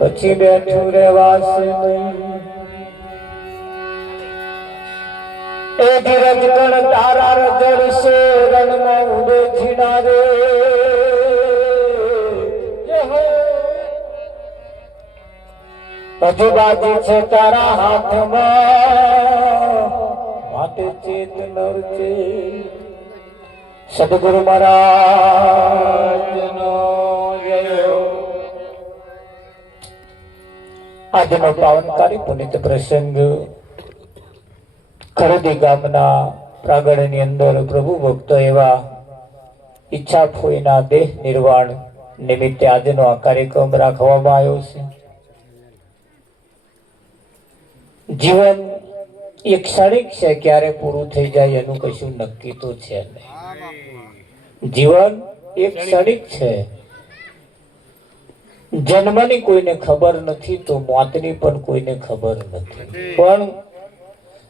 પછી બેઠું રેવાશે નહીં એ ધીરજ ગણ તારા રજડશે રણમાં ઉડે ઝીણા રે હજુ બાજી છે તારા હાથમાં માટે ચેત નર છે સદગુરુ મહારાજનો આજનો પાવનકારી પુનિત પ્રસંગ ખરડી ગામના પ્રાંગણની અંદર પ્રભુ ભક્તો એવા ઈચ્છા ફોઈના દેહ નિર્વાણ નિમિત્તે આજનો આ કાર્યક્રમ રાખવામાં આવ્યો છે. જીવન એક ક્ષણિક છે, ક્યારે પૂરું થઈ જાય એનું કશું નક્કી તો છે નહીં. જીવન એક ક્ષણિક છે. જન્મની કોઈને ખબર નથી તો મોતની પણ કોઈને ખબર નથી. પણ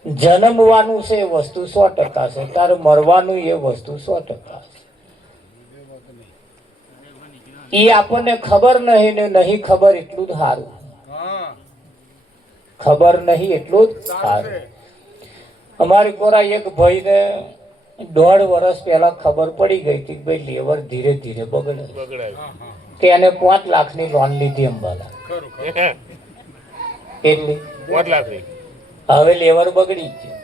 જન્મવાનું છે એ વસ્તુ 100% છે, તારે મરવાનું એ વસ્તુ 100% છે. એ આપણને ખબર નહીં ને નહીં ખબર એટલું જ સારું. ખબર નહીં એટલું જ સારું. અમારી કોરા એક ભાઈને 1.5 વર્ષ પહેલા ખબર પડી ગઈ હતી કે ભાઈ લેવર ધીરે ધીરે બગડે. તેને 5 લાખની લોન લીધી અંબાલા. કેટલી? 5 લાખની. હવે લેવર બગડી ગયું,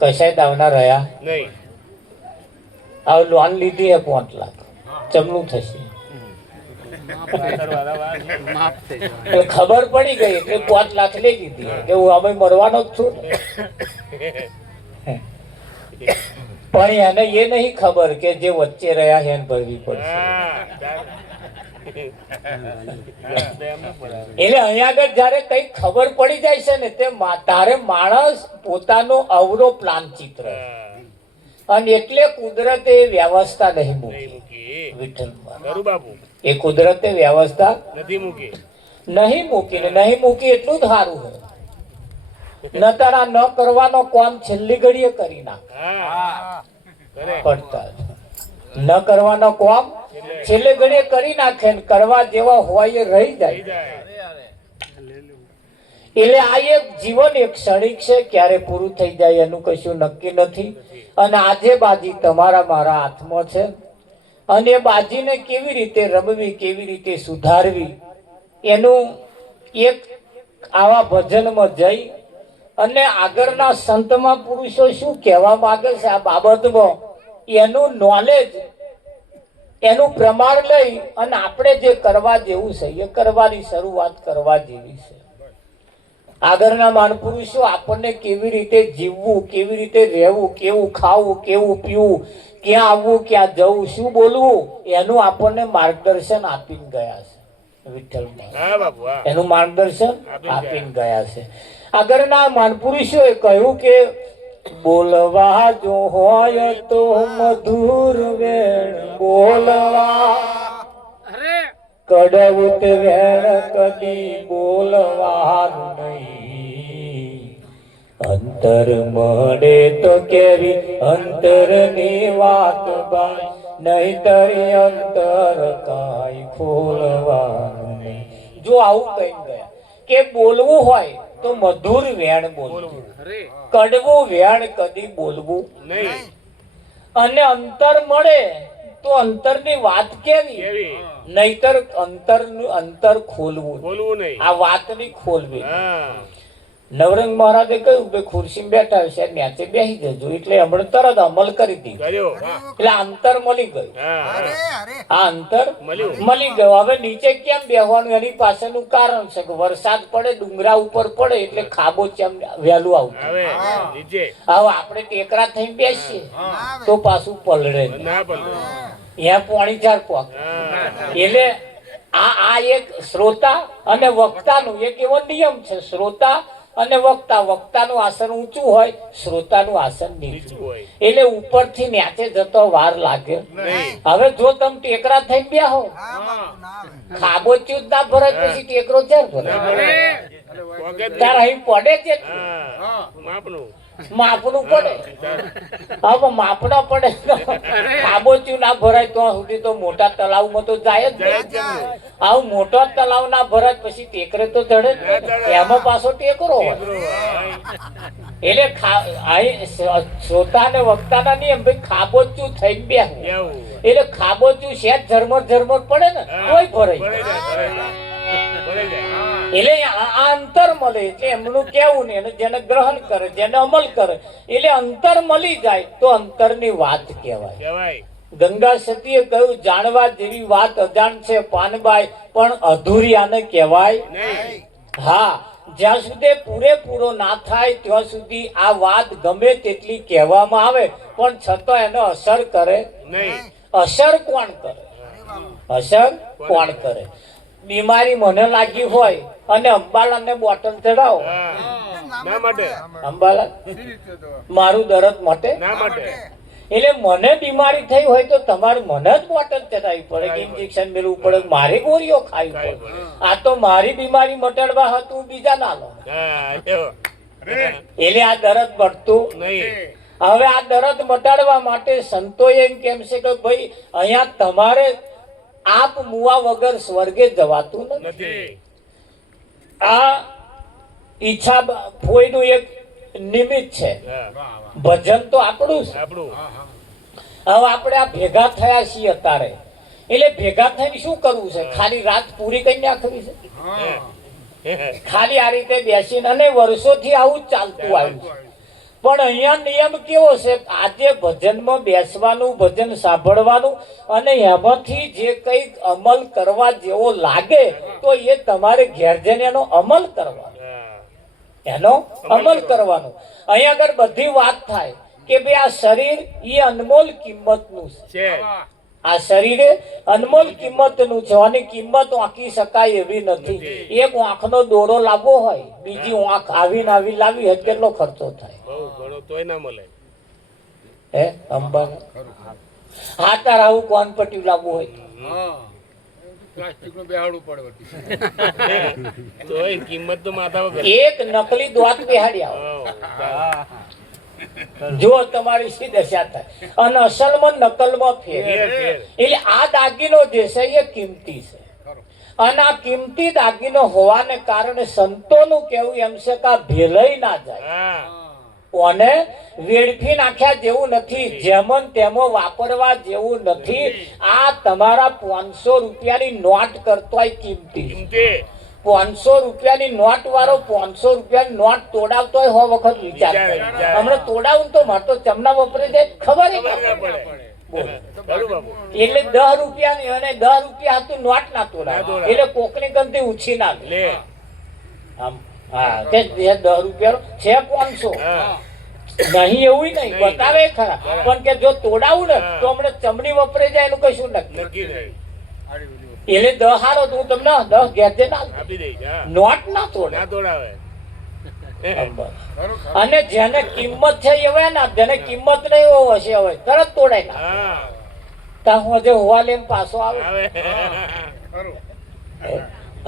કશાય દાવના રહ્યા નહીં. હવે લોન લીધી હે 5 લાખ, ચમનું થશે. ખબર પડી ગઈ એટલે 5 લાખ લઈ લીધી કે હું હવે મરવાનો જ છું. પણ એને એ નહીં ખબર કે જે વચ્ચે રહ્યા છે એને ભરવી પડશે. એટલે અહીંયા આગળ જયારે કઈ ખબર પડી જાય છે ને તે તારે માણસ પોતાનો અવરો પ્લાન ચિત્ર, અને એટલે કુદરતે વ્યવસ્થા નહીં મૂકી. એ કુદરતે વ્યવસ્થા નહીં મૂકી એટલું જ સારું હોય. ન તારા ન કરવાનો કામ છેલ્લી ઘડીએ કરી નાખ પડતા, ન કરવાનો કામ છેલ્લે ઘડીએ કરી નાખે, કરવા જેવા હોય એ રહી જાય. એટલે આ એક જીવન એક ક્ષણિક છે, ક્યારે પૂરું થઈ જાય એનું કશું નક્કી નથી. અને આજે બાજી તમારા મારા હાથમાં છે, અને એ બાજીને કેવી રીતે રમવી, કેવી રીતે સુધારવી એનું એક આવા ભજનમાં જઈ અને આગળના સંતમાં પુરુષો શું કહેવા માંગે છે આ બાબતમાં એનું નોલેજ, એનું પ્રમાણ લઈ અને આપણે જે કરવા જેવું છે એ કરવાની શરૂઆત કરવા જેવી છે. આગળના મહાપુરુષો આપણને કેવી રીતે જીવવું, કેવી રીતે રહેવું, કેવું ખાવું, કેવું પીવું, ક્યાં આવવું, ક્યાં જવું, શું બોલવું એનું આપણને માર્ગદર્શન આપીને ગયા છે. વિઠ્ઠલમાં એનું માર્ગદર્શન આપીને ગયા છે. આગળના મહાપુરુષોએ કહ્યું કે બોલવા જો હોય તો મધુર વેણ બોલવા, કડવું વેણ કદી બોલવાનું નહીં. અંતર મળે તો કેવી અંતરની વાત બાય, નહીતર અંતર કાંઈ ખોલવાનું નહીં. જો આવું કહી ગયા કે બોલવું હોય તો મધુર વેણ બોલવું, કડવું વેણ કદી બોલવું નહીં. અને અંતર મળે તો અંતરની વાત કેવી, નહીતર અંતર ખોલવું નહીં. આ વાતની ખોલવી. નવરંગ મહારાજે કહ્યું કે ખુરશી બેઠા છે ન્યાચે બેસી જજો, એટલે હમણાં તરત અમલ કરી દીધો. એટલે અંતર મળી ગયું. આ અંતર મળી ગયું. હવે નીચે કેમ બેસવાનું એની પાછળનું કારણ છે કે વરસાદ પડે, ડુંગરા ઉપર પડે એટલે ખાબો કેમ વહેલું આવતું. હવે આપણે ટેકરા થઈને બેસીએ તો પાછું પલળે, ત્યાં પાણી ચાર પોક. એટલે આ એક શ્રોતા અને વક્તાનું એક એવો નિયમ છે. શ્રોતા અને વક્તાનું આસન ઊંચું હોય, શ્રોતાનું આસન નીચું હોય. એટલે ઉપરથી નીચે જતો વાર લાગે. હવે જો તમે ટેકરા થઈ બેહો, ખાબો ચ્યુત ના ભરાય પછી ટેકરો ચાર ભરાય, તાર અહીં પડે છે. માપનું પડે. હવે માપના પડે તો ખાબોચિયું ના ભરાય તો સુધી તો મોટા તલાવમાં તો જાય જ નહીં. આવું મોટો તલાવ ના ભરાય પછી ટેકરે તો ચડે જ નહીં. એમાં પાછો ટેકરો હોય. એટલે શ્રોતા ને વક્તાના નિયમ ભાઈ ખાબોચિયું થઈ બેહવું. એટલે ખાબોચિયું શેઠ ઝરમર ઝરમર પડે ને કોઈ ભરાય. એટલે આ અંતર મળે એટલે એમનું કેવું ને એને જેને ગ્રહણ કરે જેને અમલ કરે એટલે અંતર મળી જાય તો અંતરની વાત કહેવાય. ગંગા સતીએ કહ્યું જાણવા જેવી વાત અજાણ છે પાનબાઈ પણ અધૂરી આને કહેવાય. હા, જ્યાં સુધી પૂરેપૂરો ના થાય ત્યાં સુધી આ વાત ગમે તેટલી કહેવામાં આવે પણ છતાં એનો અસર કરે નહીં. અસર કોણ કરે? અસર કોણ કરે? બીમારી મને લાગી હોય અને અંબાલાને બોટલ ચડાવો અંબાલા મારું દર્દ મટે. એટલે મને બીમારી થઈ હોય તો તમારે મને જ બોટલ ચડાવવી પડે કે ઇન્જેક્શન મેળવવું પડે, મારી ગોળીઓ ખાવી પડે. આ તો મારી બીમારી મટાડવા હતું બીજા ના લો. એટલે આ દર્દ મટતું નહીં. હવે આ દર્દ મટાડવા માટે સંતો એમ કેમ છે કે ભાઈ અહીંયા તમારે આપ મુવા વગર સ્વર્ગે જવાતું નથી. આ ઈચ્છા ફોઈનું એક નિમિત્ત છે. ભજન તો આપણું છે. હવે આપણે આ ભેગા થયા છીએ અત્યારે એટલે ભેગા થઈને શું કરવું છે? ખાલી રાત પૂરી કરી નાખવી છે? ખાલી આ રીતે બેસીને અને વર્ષોથી આવું જ ચાલતું આવ્યું છે. પણ અહીંયા નિયમ કેવો છે? આજે ભજનમાં બેસવાનું, ભજન સાંભળવાનું અને એમાંથી જે કંઈક અમલ કરવા જેવો લાગે તો એ તમારે ઘેર જઈને એનો અમલ કરવાનો. એનો અમલ કરવાનો. અહીંયા આગળ બધી વાત થાય કે ભાઈ આ શરીર એ અનમોલ કિંમતનું છે. આ શરીરે અનમોલ કિંમતનું છે અને કિંમત આંકી શકાય એવી નથી. એક આંખનો દોરો લાવવો હોય બીજી આંખ આવીને આવી લાવી હોય કેટલો ખર્ચો થાય? હે અંબાને હા તાર આવું કોણ પટ્યું લાવવું હોય એક નકલી દોત બેહાડી આવો જો તમારી સી દશા થાય અને અસલમાં નકલમાં ફેર. એટલે આ દાગીનો જે છે એ કિંમતી છે અને આ કિંમતી દાગીનો હોવાને કારણે સંતોનું કેવું એમ છે કે આ ભેલઈ ના જાય. કોને વેડફી નાખ્યા જેવું નથી, જેમન તેમો વાપરવા જેવું નથી. આ તમારા 500 રૂપિયાની નોટ કરતોય કિંમતી. 500 રૂપિયાની નોટ વાળો 500 રૂપિયાની નોટ તોડાવતો હોય 100 વખત વિચાર કરે. હમણાં તોડાવું તો મારે તો ચમના વપરાય જાય ખબર પડે. એટલે 10 રૂપિયાની અને 10 રૂપિયા હતું નોટ ના તોડાવે એટલે કોકની ગમતી ઉછી ના લે. આમ હા તે 10 રૂપિયા છે 500 નહીં એવું નહીં બતાવે ખરા પણ કે જો તોડાવું ને તો હમણાં ચમડી વપરાઈ જાય એનું કશું નક્કી નહીં. એટલે 10 હારો હું તમને 10 ઘેર જઈને આપી દઈશ. નોટ ના તોડાવે. અને જેને કિંમત છે હવે ને જેને કિંમત નહીં એવો હશે હવે તરત તોડાય ના તા હું હજે હોવા લઈને પાછો આવે.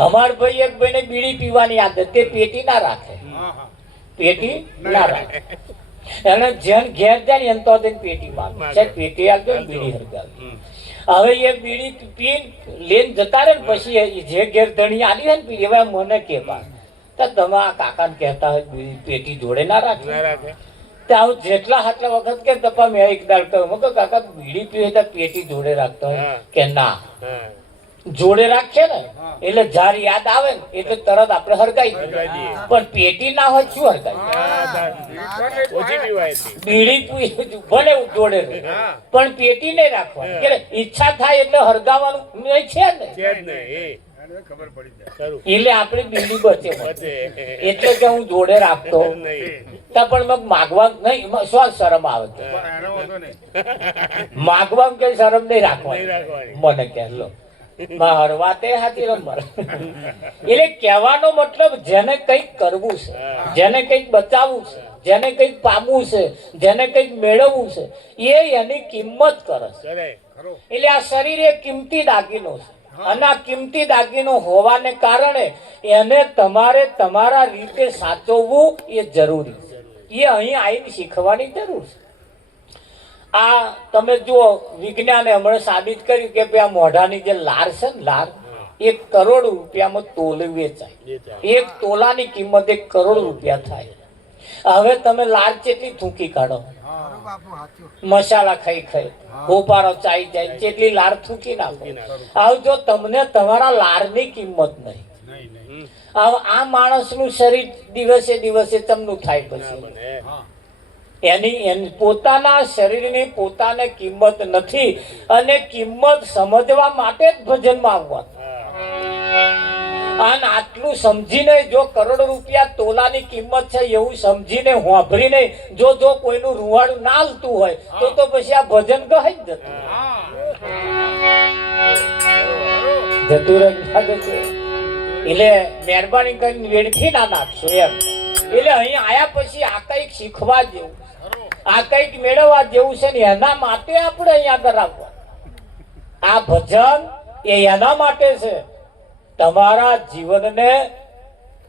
અમાર ભાઈ એક ભાઈને બીડી પીવાની આદત તે પેટી ના રાખે. પેટી ના રાખે એને જેન ઘેર જાય એને તો પેટી માંગે છે પેટી આવજો બીડી હરગાવી. હવે એ બીડી પી લઈને જતા રહે ને પછી જે ઘેર ધણી આલી હોય ને પી હવે મને કે તમે આ કાકાને કહેતા હોય બીડી પેટી જોડે ના રાખે. ત્યાં જેટલા આટલા વખત કે તપા મેં એક દાડ કહ્યું તો કાકા બીડી પીવે તો પેટી જોડે રાખતો હોય કે ના જોડે રાખીએ ને એટલે જાર યાદ આવે ને એટલે તરત આપણે હરગાઈ પણ પેટી ના હોય શું હરગાઈ? બીડી ભલે જોડે પણ પેટી નહીં રાખવાની. ઈચ્છા થાય એટલે હરગાવાનું નહીં છે ને એટલે આપણી બીડી બચે એટલે કે હું જોડે રાખતો પણ માગવા નહીં શું શરમ આવે માગવા કઈ શરમ નહીં રાખવાની મને કે લો એટલે કહેવાનો મતલબ જેને કંઈક કરવું છે, જેને કંઈક બચાવવું છે, જેને કંઈક પામવું છે, જેને કંઈક મેળવવું છે એ એની કિંમત કરે છે. એટલે આ શરીર એ કિંમતી દાગીનો છે અને આ કિંમતી દાગીનો હોવાને કારણે એને તમારે તમારા રીતે સાચવવું એ જરૂરી છે. એ અહીં આવીને શીખવાની જરૂર છે. આ તમે જુઓ, વિજ્ઞાને હમણાં સાબિત કર્યું કે આ મોઢાની જે લાર છે ને, લાર 1 કરોડ રૂપિયામાં તોલે વેચાય. 1 તોલાની કિંમત 1 કરોડ રૂપિયા થાય. હવે તમે લાર કેટલી થૂકી કાઢો, મસાલા ખાઈ ખાઈ, ગોપારો ચાઈ જાય, કેટલી લાર થૂકી નાખો. હવે જો તમને તમારા લારની કિંમત નહીં, હવે આ માણસનું શરીર દિવસે દિવસે ચમનું થાય. પછી એની પોતાના શરીરની પોતાને કિંમત નથી, અને કિંમત સમજવા માટે જ ભજનમાં આવવા. અને આટલું સમજીને, જો કરોડ રૂપિયા તોલાની કિંમત છે એવું સમજીને હોંભરીને જો કોઈનું રૂવાડું ના હાલતું હોય તો પછી આ ભજન ગહાઈ જ જતું એટલે મહેરબાની કરીને વેડફી ના નાખશો એમ. એટલે અહીં આયા પછી આ કઈક શીખવા જેવું, આ કઈક મેળવવા જેવું છે ને, એના માટે આપણે અહીં આગળ આવવા. આ ભજન એ એના માટે છે, તમારા જીવનને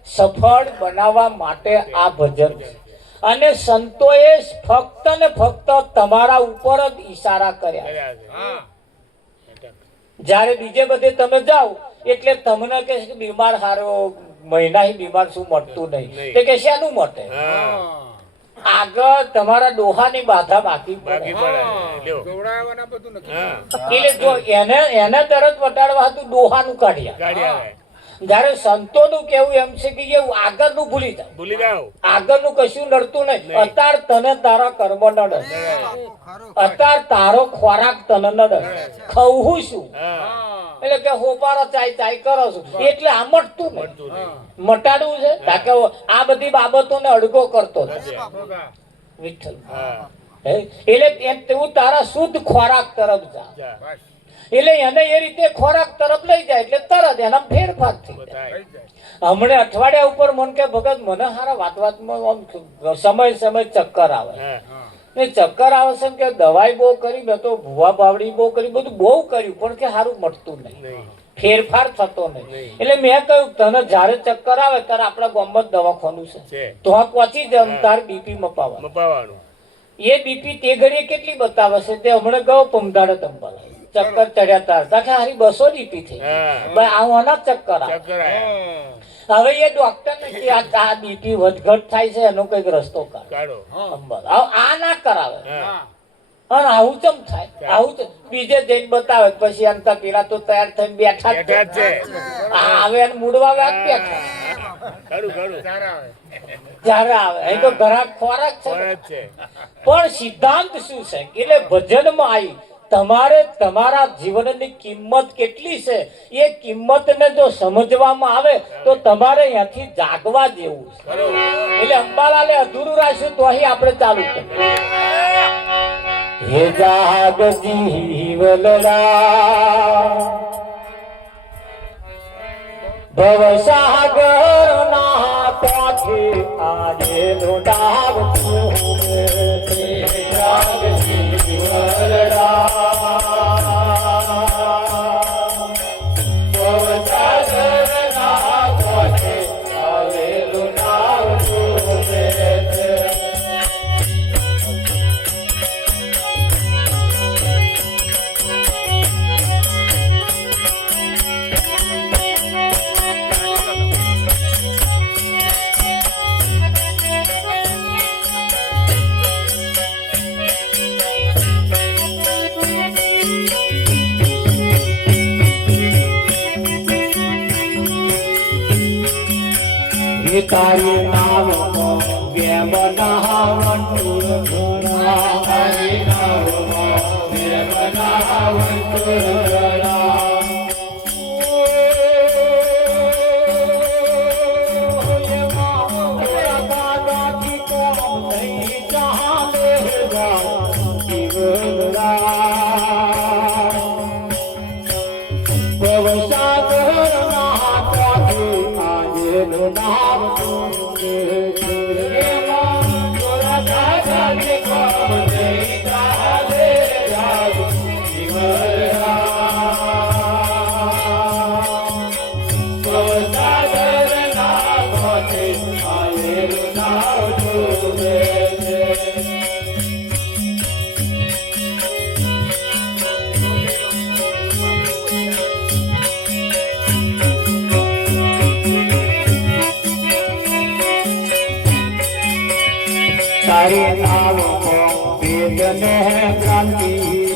સફળ બનાવવા માટે આ ભજન છે. અને સંતોએ ફક્ત ને ફક્ત તમારા ઉપર જ ઈશારા કર્યા. જ્યારે બીજે બધે તમે જાઓ એટલે તમને કે બીમાર હારો, મહિના બીમાર શું મળતું નહીં, તે કે શાનું મટે? આગળ તમારા ડોહાની બાધા બાકી એટલે જો એને તરત વટાડવા હતું ડોહાનું કાઢ્યા. જયારે સંતોનું કેવું એમ છે કે આગળનું ભૂલી જાવ, આગળનું કશું નડતું નહીં. અત્યારે તને તારા કર્મ નડે, અત્યારે તારો ખોરાક તને નડે, ખવું શું એટલે કે હોપારો ચાય ચાય કરો છું એટલે આ મટતું નહીં, મટાડવું છે. કારણ કે આ બધી બાબતોને અડગો કરતો વિઠ્ઠલ. એટલે તું તારા શુદ્ધ ખોરાક તરફ જા, એટલે એને એ રીતે ખોરાક તરફ લઈ જાય એટલે તરત એના ફેરફાર થઈ જાય. હમણે અઠવાડિયા ઉપર મન કે ભગત મને હારા વાતમાં સમય ચક્કર આવે, ચક્કર આવે છે કે દવાઈ બહુ કરી, મેં તો ભૂવા બાવડી બહુ કરી, બધું બહુ કર્યું પણ કે સારું મટતું નહીં, ફેરફાર થતો નહીં. એટલે મેં કહ્યું તને જયારે ચક્કર આવે ત્યારે આપણા ગામમાં દવાખાનું છે, તો આ પહોંચી જ તાર બીપી મપાવવાનું. એ બીપી તે ઘડીએ કેટલી બતાવે છે તે હમણાં ગયો પમદાડે તંબાલા ચક્કર ચડ્યા તાર હારી 200 બીપી થઈ, આવાના ચક્કર આવે. હવે એ ડોક્ટર ને કે આ બીપી વધઘટ થાય છે એનો કઈક રસ્તો કાઢો. આ ના કરાવે, અને આવું ચમ થાય, આવું બીજે જઈને બતાવે પછી અંતર પેલા તો તૈયાર થઈને બેઠા જ આવે અને મૂડવા વાત બેઠા જ્યારે આવે અહીં તો ઘરાક ખોરાક છે. પણ સિદ્ધાંત શું છે એટલે ભજનમાં આવી તમારે તમારા જીવનની કિંમત કેટલી છે એ કિંમતને જો સમજવામાં આવે તો તમારે અહીંયાથી જાગવા જેવું છે. એટલે અંબાલાલે અધૂરું રાખ્યું તો અહીં આપણે ચાલુ કરીએ. હે જાગ જીવલડા ભવસાગર ના પાઠે આજે નો ડાવ જાગ જીવલડા તારી નામ વેમ નાવંતુર ઘોડા, તારી નામ વેમ નાવંતુર ઘોડા. Yeah. તારી નાવમાં વેદને ક્રાંતિ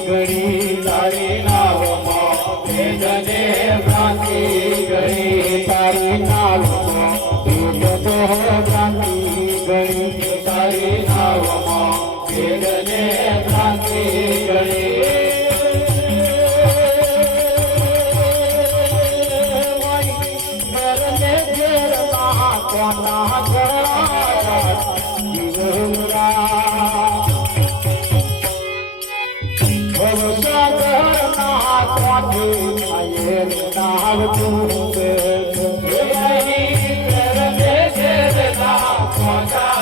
ઘડી તારી નાવમાં વેદને ક્રાંતિ ઘડી તારી નાવમાં વેદને ક્રાંતિ ઘડી તારી નાવમાં વેદને ક્રાંતિ ઘડી કોના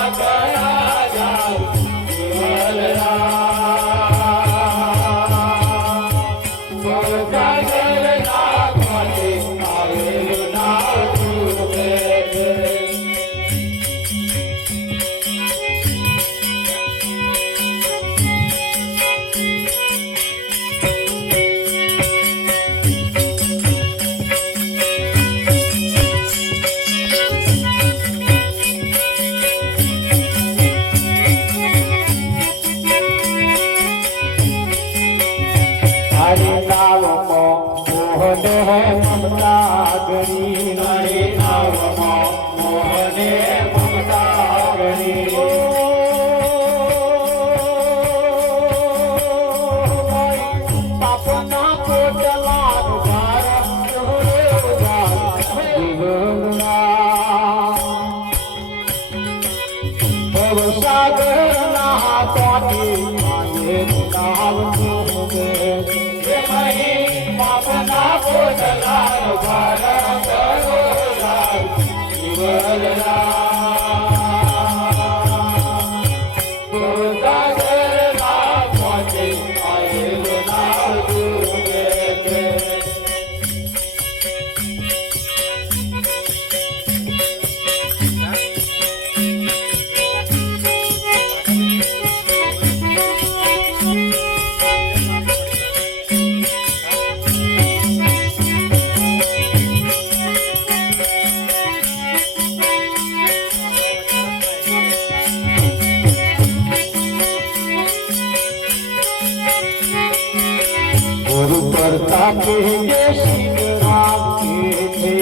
प्रतापे जय श्री राम के थे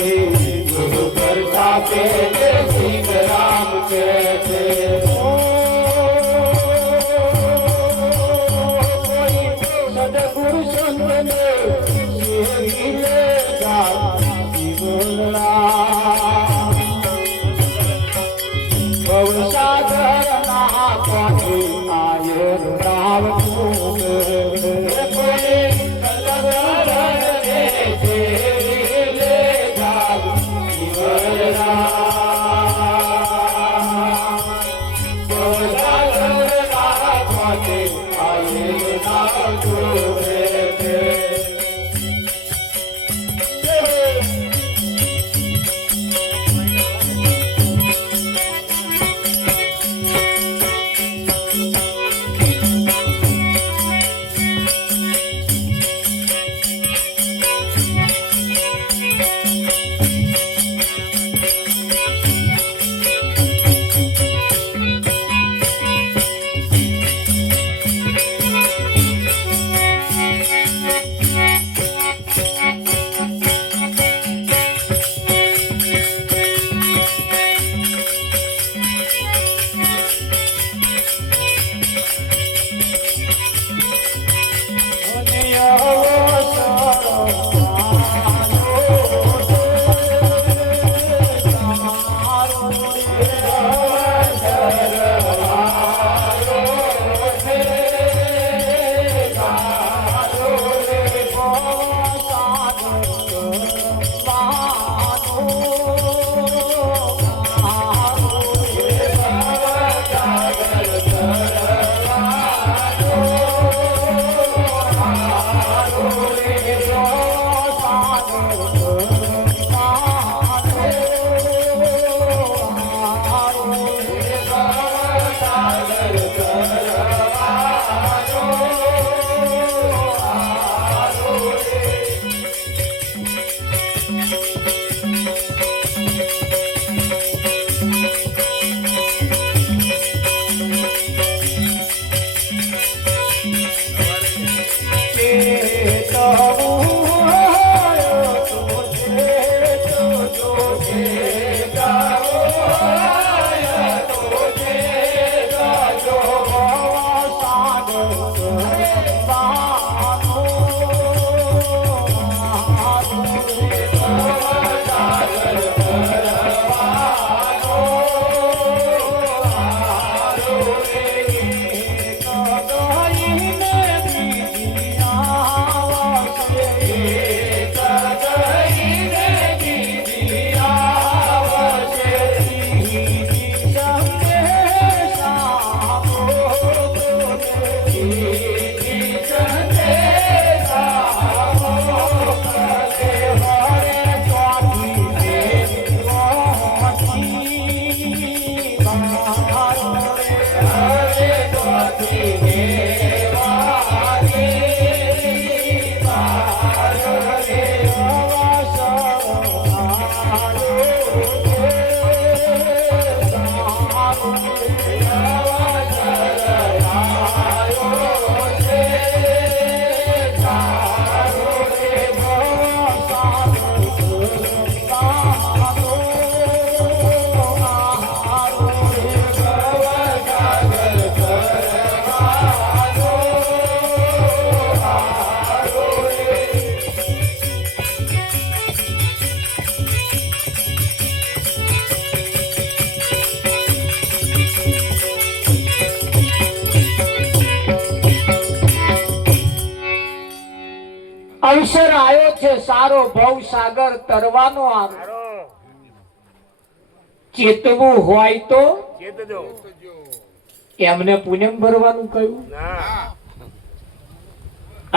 गुरु प्रतापे जय श्री राम के थे कोई सदगुरु संत ने ले बोलना सागर महापानी आये राम અવસર આવ્યો છે સારો ભવ સાગર તરવાનો આરો ચેતવું હોય તો ચેતજો. એમને પુણ્યમ ભરવાનું કહ્યું ના.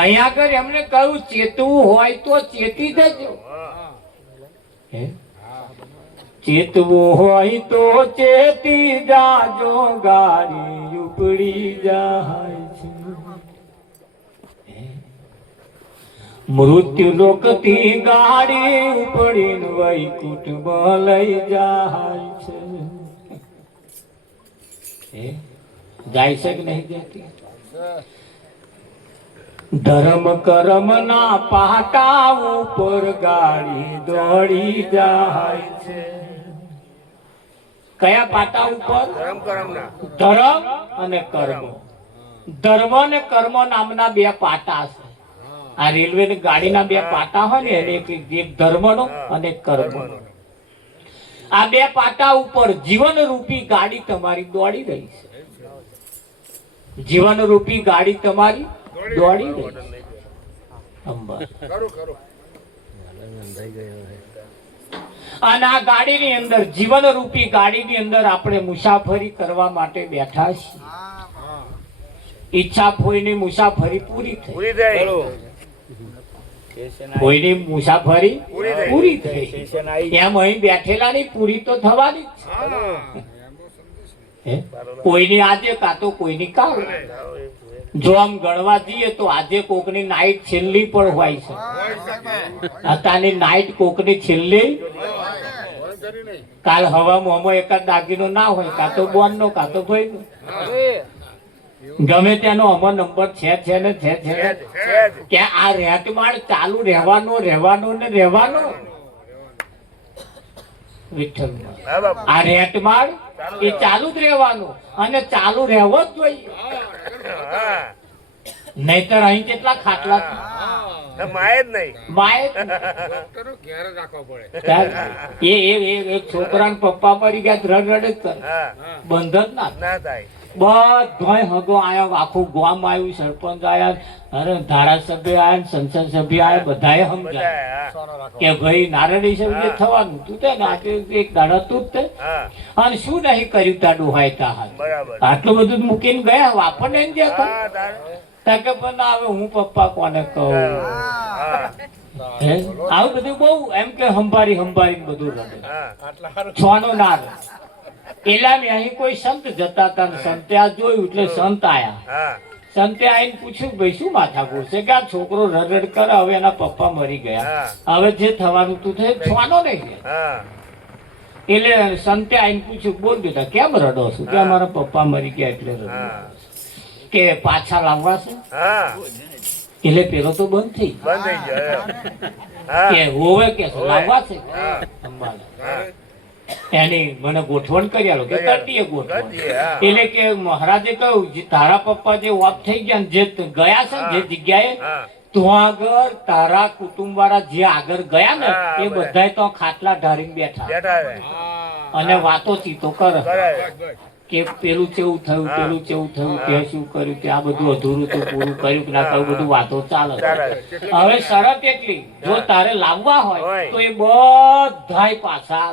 અહીંયા આગળ એમને કહ્યું ચેતવું હોય તો ચેતી જજો હે? ચેતવું હોય તો ચેતી જાજો ગાડી ઉપડી જાય છે મૃત્યુ લોકથી ગાડી ઉપડીને વૈકુંઠમાં લઈ જાય છે હે? જાય છે કે નહીં જતી? ધર્મ કર્મ ના પાટા ઉપર ગાડી દોડી જાય છે કયા પાટા ઉપર? ધર્મ કરમ ના. ધર્મ અને કર્મ. ધર્મ અને કર્મ નામના બે પાટા છે. આ રેલવે ની ગાડીના બે પાટા હોય ને એને એક ધર્મનો અને એક કર્મનો. આ બે પાટા ઉપર જીવન રૂપી ગાડી તમારી દોડી રહી છે. જીવન રૂપી ગાડી તમારી દોડી રહી છે. અંબા. અને આ ગાડીની અંદર જીવન રૂપી ગાડીની અંદર આપણે મુસાફરી કરવા માટે બેઠા છીએ. ઈચ્છા કોઈની મુસાફરી પૂરી થઈ. પૂરી થઈ. કોઈની મુસાફરી પૂરી થઈ એમ અહીં બેઠેલાની પૂરી તો થવાની જ છે. કોઈની આજે કાં તો કોઈની કાલ. જો આમ ગણવા જઈએ તો આજે કોકની નાઈટ છેલ્લી પણ હોય છે. અત્યારની નાઈટ કોકની છેલ્લી. કાલ હવામાં એકાદ દાગીનો ના હોય કાં તો બોન નો કાં તો ભાઈ નો ગમે તેનો અમર નંબર છે ને છે કે આ રેટમાળ ચાલુ રહેવાનો ને રહેવાનો. વિઠ્ઠલ આ રેટમાળ એ ચાલુ જ રહેવાનું અને ચાલુ રહેવો જ જોઈએ. નહીતર અહીં કેટલા ખાટલા માય જ નહીં. માય એક છોકરાના પપ્પા મરી ગયા રડ રડ જ કરે. બંધ જ ના થાય. બધાય હગો આયા આખું ગામ આવ્યું સરપંચ આયા અરે ધારાસભ્ય આયા સંસદ સભ્ય આયા બધાએ સમજાય કે ભાઈ નારળી છે જે થવાનું તું તે ને એક દાડા તું જ તે અને શું નહીં કર્યું તા ડોહાય તા આટલું બધું મૂકીને ગયા વાપરને જ ગયા કે પણ હવે હું પપ્પા કોને કહું. આવું બધું બહુ એમ કે હંભારી બધું રડે. છોનો ના રડે. એલા ને અહીં કોઈ સંત જતા હતા ને સંતે આ જોયું એટલે સંત આયા. સંતે આવીને પૂછ્યું ભાઈ શું માથાકૂટ છે કે આ છોકરો રડરડ કરે હવે એના પપ્પા મરી ગયા હવે જે થવાનું તું થાય છવાનો નહીં. એટલે સંતે આવીને પૂછ્યું બોલ બેટા કેમ રડો છું કે અમારા પપ્પા મરી ગયા એટલે રડો કે પાછા લાવવા છે. એટલે પેલો તો બંધ થઈ કે હોવે કે લાવવા છે એની મને ગોઠવણ કરી આલો કે કરતીએ ગોઠવણ. એટલે કે મહારાજે કહ્યું જે તારા પપ્પા જે ઓફ થઈ ગયા ને જે ગયા છે ને જે જગ્યાએ તો આગળ તારા કુટુંબ વાળા જે આગળ ગયા ને એ બધા તો ખાટલા ઢારીને બેઠા અને વાતો ચીતો કરે કે પેલું કેવું થયું કે શું કર્યું કે આ બધું અધૂરું તો પૂરું કર્યું કે ના કર્યું બધું વાતો ચાલે. હવે શરત એટલી જો તારે લાવવા હોય તો એ બધાય પાછા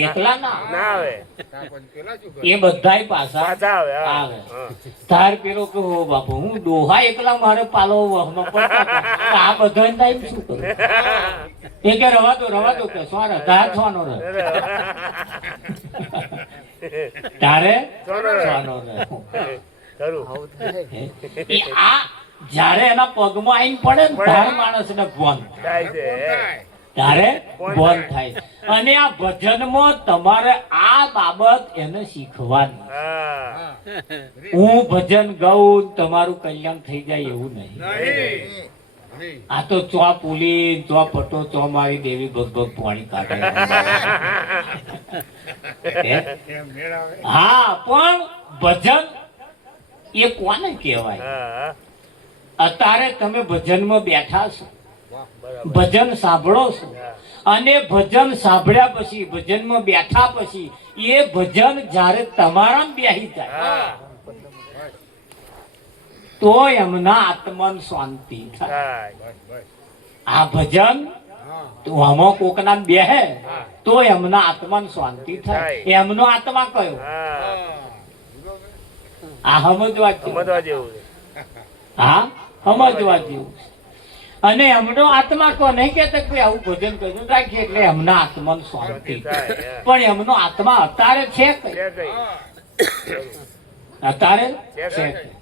એકલા ના આવે એ બધાય પાછા આવે. તાર પેલો કે હો બાપુ હું ડોહા એકલા મારે પાલો આ બધા શું કરું એ કે રવા દો કે સ્વારા ધાર છવાનો રહે તારે જયારે એના પગમાં આવીને પડે ને ત્યારે માણસ ને ભોન ત્યારે ભોન થાય. અને આ ભજનમાં તમારે આ બાબત એને શીખવાની. હું ભજન ગાઉં તમારું કલ્યાણ થઈ જાય એવું નહીં. આ તો ચો પુલી ચો પટો ચો મારી દેવી ભગભગ પાણી કાઢે હે? હા પણ ભજન એ કોને કહેવાય? હા અત્યારે તમે ભજનમાં બેઠા છો, ભજન સાંભળો છો, અને ભજન સાંભળ્યા પછી ભજનમાં બેઠા પછી એ ભજન જ્યારે તમારા બેહી જાય હા તો એમના આત્માને શાંતિ થાય. થાય. આ ભજન તો આમાં કોકના બેહે તો એમના આત્માને શાંતિ થાય. એમનો આત્મા કયો? હા આ સમજવા જેવું. સમજવા જેવું છે. હા સમજવા જેવું છે. અને એમનો આત્મા કો નહીં કહેતા કે આવું ભજન કર્યું રાખીએ એટલે એમના આત્માને શાંતિ થાય. પણ એમનો આત્મા અત્યારે છે કઈ? છે કઈ? અત્યારે છે કઈ?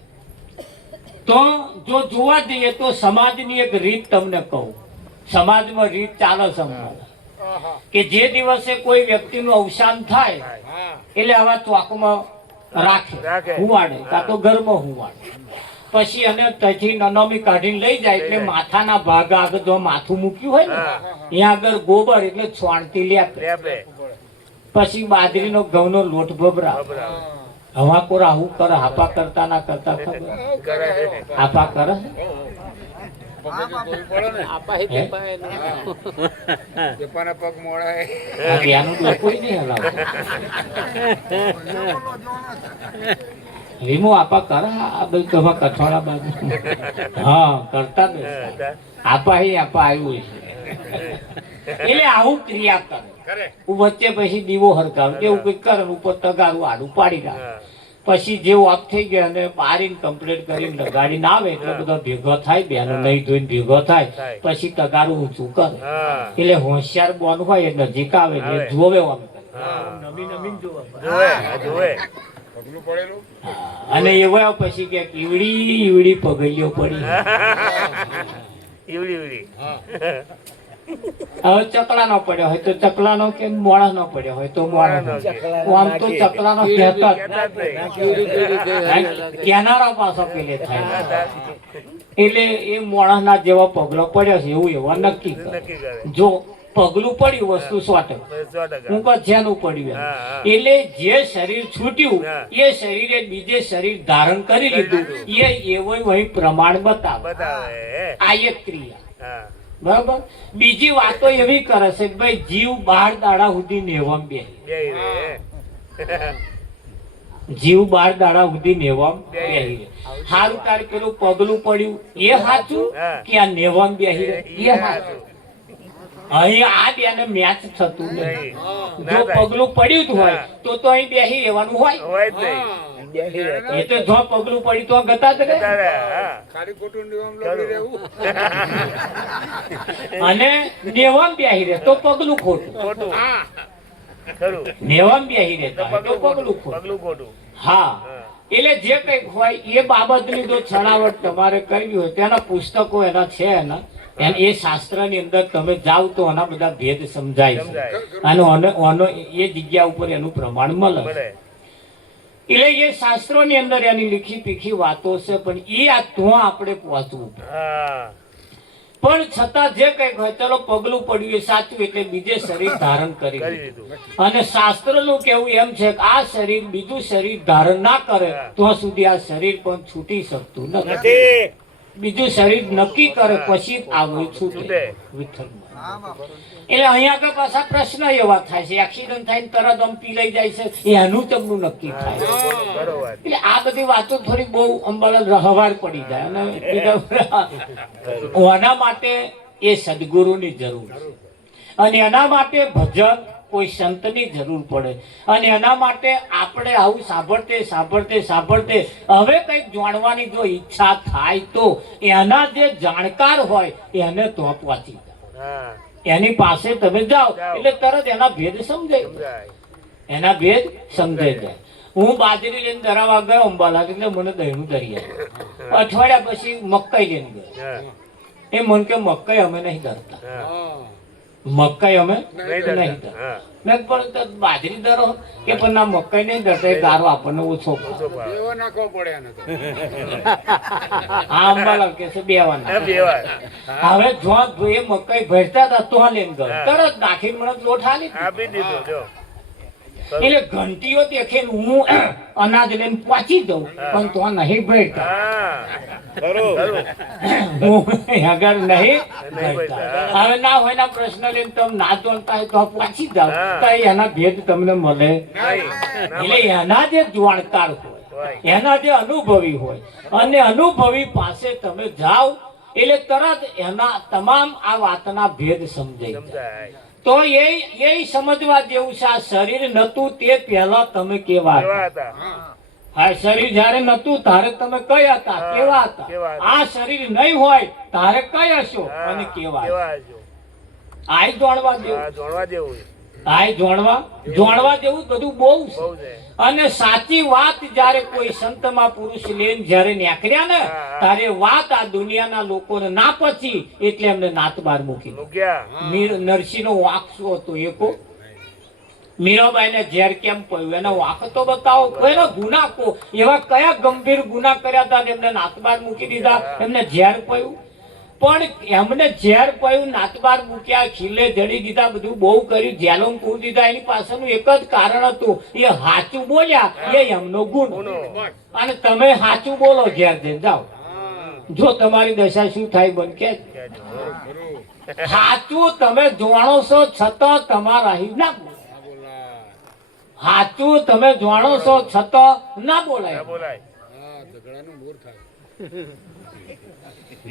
તો જો જોવા જઈએ તો સમાજની એક રીત તમને કહું. સમાજમાં રીત ચાલે છે હમણાં કે જે દિવસે કોઈ વ્યક્તિનું અવસાન થાય એટલે આવા ચોકમાં રાખે, રાખે. હુવાડે કાં તો ઘરમાં હુવાડે. પછી અને ત્યાંથી નનમી કાઢીને લઈ જાય એટલે માથાના ભાગ આગળ જો માથું મૂક્યું હોય ને ત્યાં આગળ ગોબર એટલે છોણતી લે. લેપે. પછી બાજરીનો ઘઉંનો લોટ ભભરા. ભભરાવે. હવા કોરા આવું કરે, હાપા કરતા ના કરતા ખબર? કરે છે. હાપા કરે હે? પગ મોડાય. આ ત્યાંનું ડોકું નહીં હલાવતું. રીમો આપા કરે આ બધું તમારા કઠોળા બાજુ. હા કરતા જ હશે. આપા આવ્યું છે એટલે આવું ક્રિયા કરે. કરે. વચ્ચે પછી દીવો હરગાવ એવું કઈ કરે, ઉપર તગારું આડું પાડી રાખે. પછી જેવું આપ થઈ ગયા અને બારીને કમ્પ્લીટ કરીને લગાડીને આવે એટલે બધા ભેગો થાય, બેનો નહીં ધોઈને ભેગો થાય. પછી તગારું ઊંચું કરે હા એટલે હોશિયાર બોન હોય એ નજીક આવે એટલે જોવે આમ કરે. હા. નમી નમી જોવે. જોવે જોવે. અને એવા પછી કે ઈવડી ઈવડી પગલીઓ પડી. ઈવડી ઈવડી. હવે ચકલા નો પડ્યો હોય તો ચકલા નો કે મોણા નો પડ્યો હોય તો મોણા નો. આમ તો ચકલા નો કહેતા કહેતા જ નહીં. કેનારા પાછો પેલે થાય એટલે એ મોણા ના જેવા પગલો પડ્યો છે એવું એવા નક્કી કરે. નક્કી કરે. જો પગલું પડ્યું વસ્તુ 100%. 100%. હું કહું જેનું પડ્યું એમ. હા, હા. એટલે જે શરીર છૂટ્યું હા. એ શરીરે બીજે શરીર ધારણ કરી લીધું એ એવો વહી પ્રમાણ બતાવે. બતાવે. આ એક ક્રિયા. હા બરાબર. બીજી વાતો એવી કરે છે કે ભાઈ જીવ 12 દાડા સુધી નેવમ બે. બે રે. જીવ 12 દાડા સુધી નેવમ બેહી રહે. હારું તાર પેલું પગલું પડ્યું એ સાચું હા. કે આ નેવમ બેહી રહે એ સાચું? અહીં આ બેને મેચ થતું નહીં. નહીં. જો પગલું પડ્યું જ હોય તો અહીં બેહી રહેવાનું હોય. હોય જ નહીં. એ તો જો પગલું પડ્યું તો ગતા જ રહે. તારે, હા. અને નેવમ બેહી રહે તો પગલું ખોટું. ખોટું. ખરું. નેવમ બેહી રહે તો પગલું પગલું ખોટું. ખોટું. પગલું ખોટું. હા હા. એટલે જે કંઈક હોય એ બાબતની જો છણાવટ તમારે કરવી હોય તેના પુસ્તકો એના છે એના એ શાસ્ત્રની અંદર તમે જાઓ તો એના બધા ભેદ સમજાય છે. સમજાય. અને એ જગ્યા ઉપર એનું પ્રમાણ મળે છે. મળે. એટલે એ શાસ્ત્રોની અંદર એની લીખી પીખી વાતો છે પણ એ આ તો આપણે પહોંચવું પડે. હા પણ છતાં જે કંઈક હોય ચલો પગલું પડ્યું એ સાચું એટલે બીજે શરીર ધારણ કરી કરી લીધું. દીધું. અને શાસ્ત્રનું કહેવું એમ છે કે આ શરીર બીજું શરીર ધારણ ના કરે તો સુધી આ શરીર પણ છૂટી શકતું નથી. નથી. બીજું શરીર નક્કી કરે પછી જ આ વય છૂટે. છૂટે. વિઠ્ઠલમાં. એટલે અહીંયા આગળ પાછા પ્રશ્ન એવા થાય છે એક્સિડન્ટ થાય ને તરત આમ પી લઈ જાય છે એનું તમનું નક્કી થાય. બરોબર. એટલે આ બધી વાતો થોડી બહુ અંબાલાલ રહવાર પડી જાય અને એના માટે એ સદગુરુની જરૂર છે અને એના માટે ભજન કોઈ સંતની જરૂર પડે અને એના માટે આપણે આવું સાંભળતે હવે કંઈક જાણવાની જો ઈચ્છા થાય તો એના જે જાણકાર હોય એને તો પહોંચી જાય. હા એની પાસે તમે જાઓ એટલે તરત એના ભેદ સમજાય. સમજાય. એના ભેદ સમજાઈ જાય. હું બાજરી લઈને ધરાવા ગયો અંબાલા એટલે મને દહીંનું ધરી આવ્યું. અઠવાડિયા પછી મકાઈ લઈને ગયો. હા એ મને કે મકાઈ અમે નહીં ધરતા. હા મકાઈ અમે નહીં નહીં ધરતા. ધરતા. હા. મેં પણ તો બાજરી ધરો કે પણ ના મકાઈ નહીં ધરતા એ ગારો આપણને ઓછો પડે. ઓછો ભાવ. એવો નાખવો પડે આને તો. આ અંબાલાલ કે છે બેવાના. હા, બે વાર. હવે જો એ મકાઈ ભરતા હતા તો લઈને ગયો હા. તરત નાખીને મને લોટ હાલી દીધો. આપી દીધો જો. એટલે ઘંટીઓ દેખે ને હું અનાજ લઈને પહોંચી દઉં પણ તો નહીં ભરતા હા. ખરું. હું આગળ નહીં નહીં ભરતા. ભરતા. હવે ના હોય ના પ્રશ્ન લઈને તમે ના જોડતા હોય તો પહોંચી જાવ હા. તો એના ભેદ તમને મળે નહીં. એટલે એના જે જાણકાર હોય હોય. એના જે અનુભવી હોય અને અનુભવી પાસે તમે જાઓ એટલે તરત એના તમામ આ વાતના ભેદ સમજાઈ જાય. સમજાય. તો એ સમજવા જેવું છે આ શરીર નતું તે પહેલા તમે કેવા હતા. કેવા હતા? આ શરીર જ્યારે નતું ત્યારે તમે કયા હતા હા, કેવા હતા કેવા હતા. આ શરીર નહીં હોય ત્યારે કયા હશો હા, અને કેવા કેવા હશો? આ જાણવા હા, જેવું જાણવા જેવું છે. આ જાણવા જેવું બધું બહુ છે બહુ છે. અને સાચી વાત જ્યારે કોઈ સંતમાં પુરુષ લઈને જ્યારે નીકળ્યા ને હા. ત્યારે વાત આ દુનિયાના લોકોને ના પચી એટલે એમને નાત બાર મૂકી મૂક્યા. નરસિંહ નો વાક શું હતો એકો મીરાબાઈ ને ઝેર કેમ પડ્યું એનો વાક તો બતાવો એનો ગુના કો એવા કયા ગંભીર ગુના કર્યા હતા એમને નાતબાર મૂકી દીધા એમને ઝેર પડ્યું પણ એમને ઝેર પડ્યું નાતબાર મૂક્યા ખીલે જડી દીધા બધું બહુ કર્યું જેલોમ પૂરી દીધા એની પાછળનું એક જ કારણ હતું એ સાચું બોલ્યા એ એમનો ગુણ ગુનો. અને તમે સાચું બોલો ઝેર દે જાઓ જો તમારી દશા શું થાય બન કે સાચું તમે જાણો છો છતાં તમારા અહીં ના બોલો. સાચું તમે જાણો છો છતાં ના બોલાય ના બોલાય. હા, ઝઘડાનું મૂળ થાય.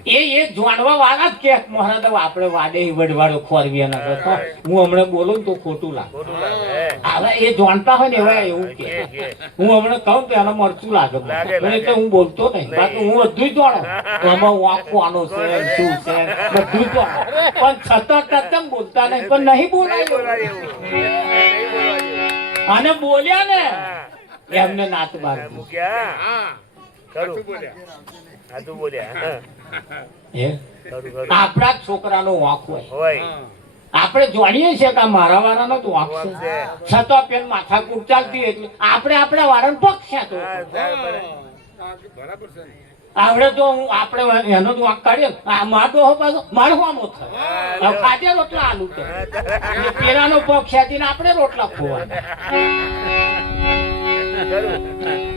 એ જાણવા વાળા જ કે મહારાજ હવે આપણે વાડે વડવાડો ખોરવી એના કરતા હું હમણાં બોલું ને તો ખોટું લાગે ખોટું લાગે. હે. હવે એ જાણતા હોય ને એવા એવું કે કે, કે. હું હમણાં કહું તો એને મરચું લાગે લાગે, મને લાગે. તો હું બોલતો નહીં બાકી હું બધું જ જાણું આમાં વાંકવાનો છે શું છે બધું જ જાણું પણ છતાં ટચમ બોલતા નહીં પણ નહીં નહીં બોલાય બોલાય એવું. નહીં બોલાય એવું. અને બોલ્યા ને હા. એમને નાત બાર મૂક્યા. હા, ખરું. સાચું બોલ્યા. સાચું બોલ્યા. હા. હે ખરું, ખરું. આપણા જ છોકરાનો વાંક હોય હોય. હા. આપણે જાણીએ છીએ કે આ મારા વાળાનો જ વાંક વાંક છે છે. છતાં પેન માથાકૂટ ચાલતી એટલે આપણે આપણા વાળાને પક્ષ છે હા, તો બરાબર. હા, બરાબર છે ને. આવડે તો હું આપણે એનો જ વાંક કાઢીએ ને, આ મારો હો પાછો મારો આમો થાય હા, હવે ખાધે રોટલા આલુ કે હા, એટલે પેલાનો પક્ષ ખેંચીને આપણે રોટલા ખોવાના ખરું.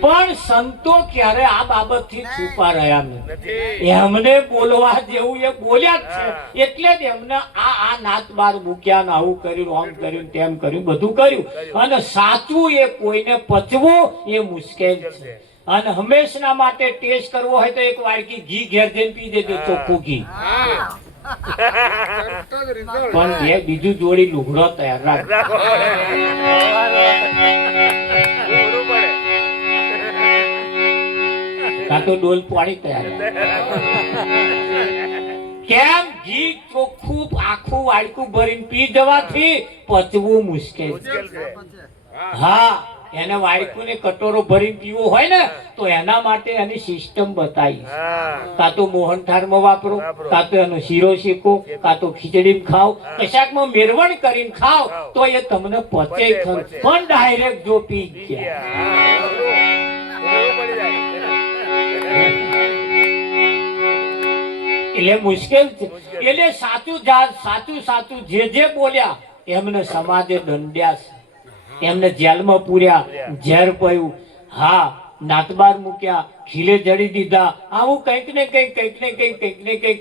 પણ સંતો ક્યારે આ બાબતથી છુપા રહ્યા નથી નથી. એમને બોલવા જેવું એ બોલ્યા જ છે એટલે જ એમને આ નાત બાર મૂક્યા ને આવું કર્યું આમ કર્યું તેમ કર્યું બધું કર્યું અને સાચું એ કોઈને પચવું એ મુશ્કેલ છે અને હંમેશના માટે ટેસ્ટ કરવો હોય તો એક વાડકી ઘી ઘેર જઈને પી દેજો ચોખ્ખું ઘી હા. તરત જ result. પણ બે બીજું જોડી લુગડો તૈયાર રાખ રાખો. બોલવું પડે. કાં તો ડોલ પાણી તૈયાર કેમ ઘી ચોખ્ખું આખું વાડકું ભરીને પી જવાથી પચવું મુશ્કેલ છે. મુશ્કેલ છે. હા એને વાડકું ને કટોરો ભરીને પીવો હોય ને તો એના માટે એની સિસ્ટમ બતાવી હા. કાં તો મોહનથાળમાં વાપરો કાં તો એનો શીરો શેકો કાં તો ખીચડી ખાઓ કશાકમાં મેરવણ કરીને ખાઓ તો એ તમને પચે ખરું પણ ડાયરેક્ટ જો પી ગયા હા. બોલવું પડી જાય. એટલે મુશ્કેલ છે એટલે સાચું જે બોલ્યા એમને સમાજે દંડ્યા છે એમને જેલમાં પૂર્યા ઝેર પડ્યું હા નાતબાર મૂક્યા ખીલે જડી દીધા આવું કંઈક ને કંઈક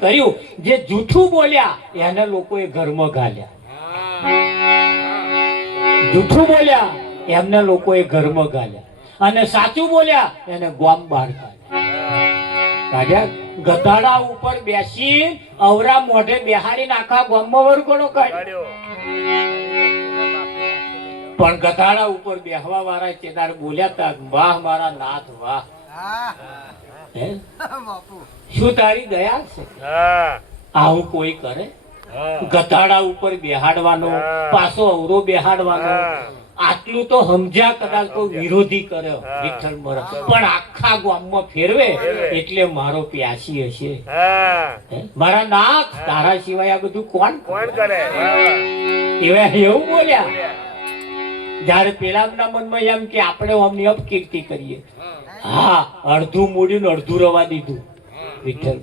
કર્યું જે જૂઠું બોલ્યા એને લોકોએ ઘરમાં ઘાલ્યા જૂઠું બોલ્યા એમને લોકોએ ઘરમાં ઘાલ્યા અને સાચું બોલ્યા એને ગામ બહાર કાઢ્યા ગધાડા ઉપર બેસી અવરા મોઢે બેહાડીને આખા ગામમાં વરઘોડો કાઢ્યો પણ ગધાડા ઉપર બેહવા વાળા ચેદાર બોલ્યા તા વાહ મારા નાથ વાહ હે? શું તારી દયા છે હા. આવું કોઈ કરે ગધાડા ઉપર બેહાડવાનો પાછો અવરો બેહાડવાનો આટલું તો સમજ્યા કદાચ કોઈ વિરોધી કર્યો વિઠ્ઠલ મહારાજ, પણ આખા ગામમાં ફેરવે એટલે મારો પ્યાસી હશે. હા હે? મારા નાથ તારા સિવાય આ બધું કોણ કોણ કરે એવા એવું બોલ્યા. જયારે પેલાના મનમાં એમ કે આપણે આમની અપકીર્તિ કરીએ, હા અડધું મૂડ્યું ને અડધું રવા દીધું. વિઠ્ઠલ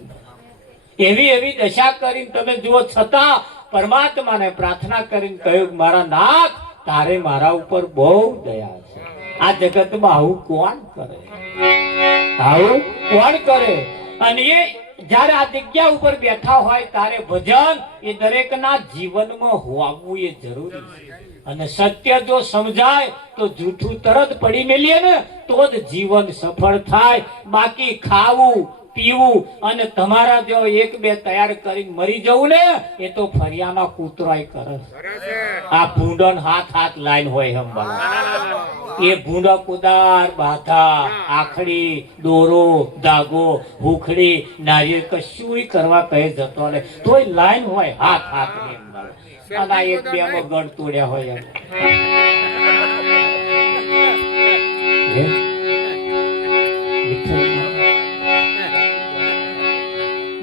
એવી એવી દશા કરીને તમે જુઓ, છતાં પરમાત્માને પ્રાર્થના કરીને કહ્યું કે મારા નાથ તારે મારા ઉપર બહુ દયા છે. આ જગતમાં આવું કોણ કરે, આવું કોણ કરે? અને એ જયારે આ જગ્યા ઉપર બેઠા હોય ત્યારે ભજન એ દરેકના જીવનમાં હોવું એ જરૂરી છે. અને સત્ય જો સમજાય તો જૂઠું તરત પડી મેલીએ ને તો જ જીવન સફળ થાય. બાકી ખાવું પીવું અને તમારા જો એક બે તૈયાર કરીને મરી જવું ને એ તો ફરિયામાં કૂતરાય કરે. આ ભૂંડન હાથ હાથ લાઈન હોય હંભાળવા, એ ભૂંડા કુદાર બાધા આખડી દોરો ધાગો ભૂખડી નારિયેળ કશું કરવા કહે જતો ને તોય લાઈન હોય હાથ હાથ ની અંદર. અને આ એક બે માં ગણ તોડ્યા હોય એમ.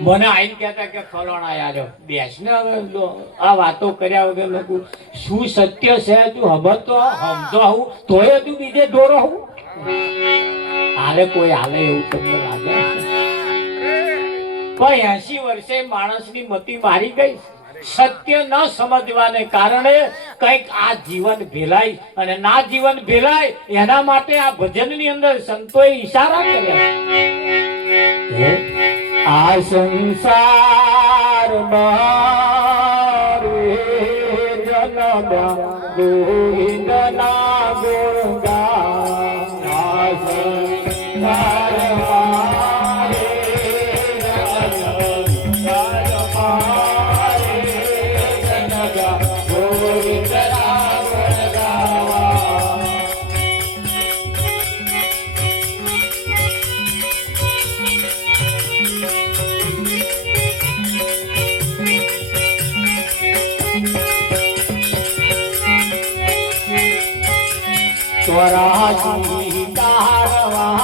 મને આઈને કહેતા કે ફલોણા આવ્યો બેસ ને હવે આ વાતો કર્યા વગર લોકો શું સત્ય છે તું હબર તો સમજો આવું તોય તું બીજે દોરો હું હાલે કોઈ હાલે એવું તમને લાગે? પણ 80 વર્ષે માણસની મતિ મારી ગઈ. સત્ય ન સમજવાને કારણે કઈક આ જીવન ભેલાય અને ના જીવન ભેલાય એના માટે આ ભજનની અંદર સંતોએ ઈશારા કર્યા. આ સંસારમાં જન્મ્યા ગોવિંદના ગુણ ગાન. આ સંસારમાં જન્મ્યા ગોવિંદના ગુણ ગાવા. સ્વરાજી તારવા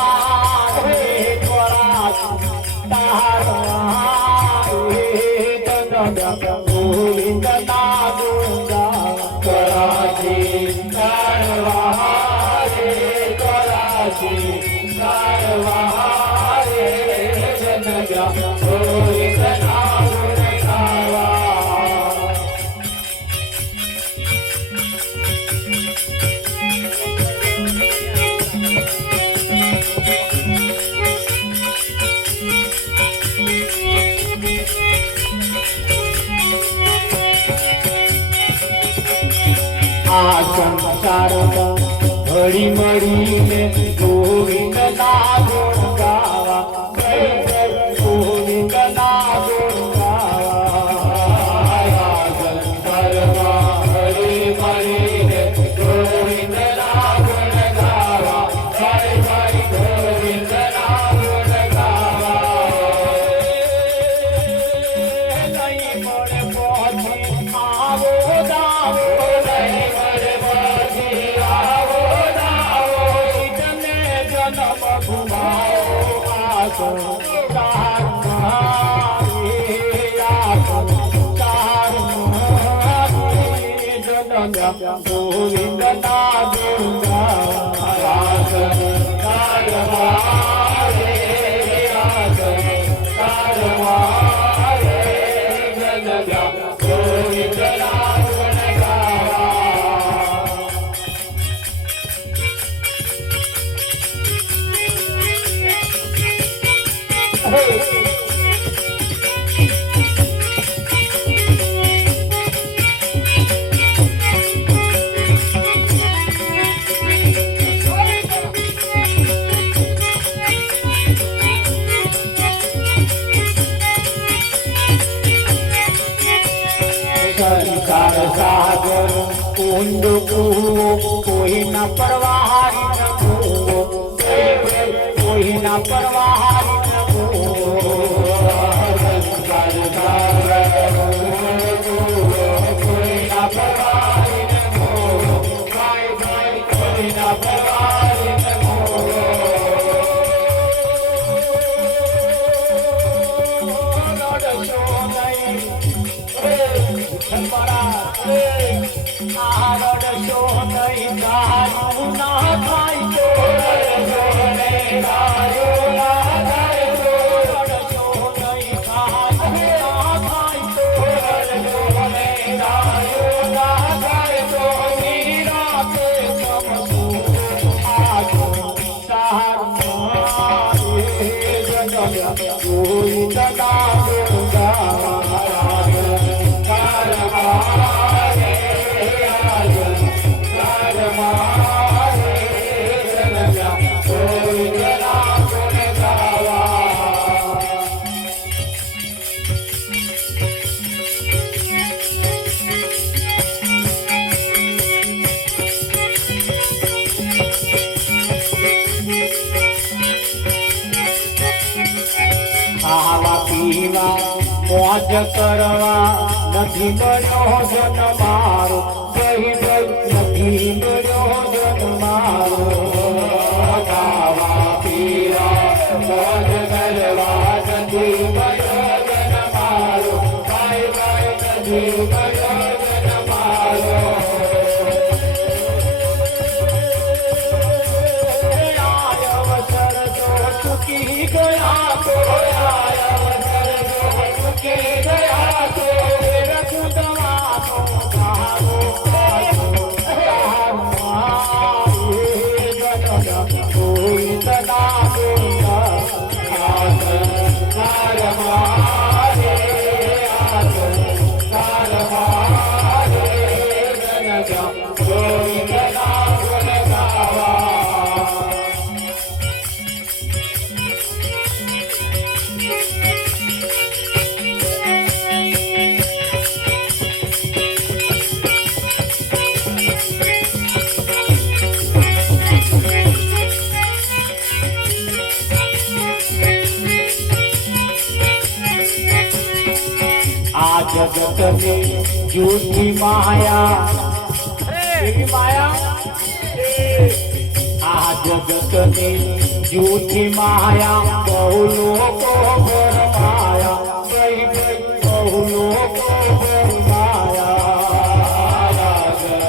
રે સ્વરાજી તારવા રે ગોવિંદના ગુણ ગાવા. સ્વરાજી તારવા રે સ્વરાજી તારવા રે ગોવિંદના ગુણ ગાવા. આ સંસારમાં હળી મળીને ગોવિંદના ગુણ ગાવા. ગોવિંદના ગુણ ગાવા. આ સંસારમાં હળી મળીને ગોવિંદના ગુણ ગાવા. ગોવિંદના ગુણ ગાવા. નહીં મળે પહોંચી આવો દાવો ગોવિંદના ગુણ સાગર કુંડ કોઈના પરવાહારી કોઈના પરવાહારી કોઈના પરવાહારી આરડશો નહીં ગાયું ના થાય તો રડશો નહીં ગાયું ના થાય તો રડશો નહીં ગાયું ના થાય તો રડશો નહીં ગાયું ના થાય તો નિરાતે સમસું આજુ તારું કોઈ સદા ખાવા પીવા મોજ કરવા નથી મળ્યો જન મારો કહી દઈ નથી મળ્યો જન મારો ખાવા પીવા મોજ કરવા નથી મળ્યો જન મારો કાંઈ કાંઈ નથી મળ્યો જન મારો અવસર જો ચૂકી ગયા તો આ જગતની જૂઠી માયા એવી માયા આ જગતની જૂઠી માયા બહુ લોકો ભરમાયા ગઈ ગઈ બહુ લોકો ભરમાયા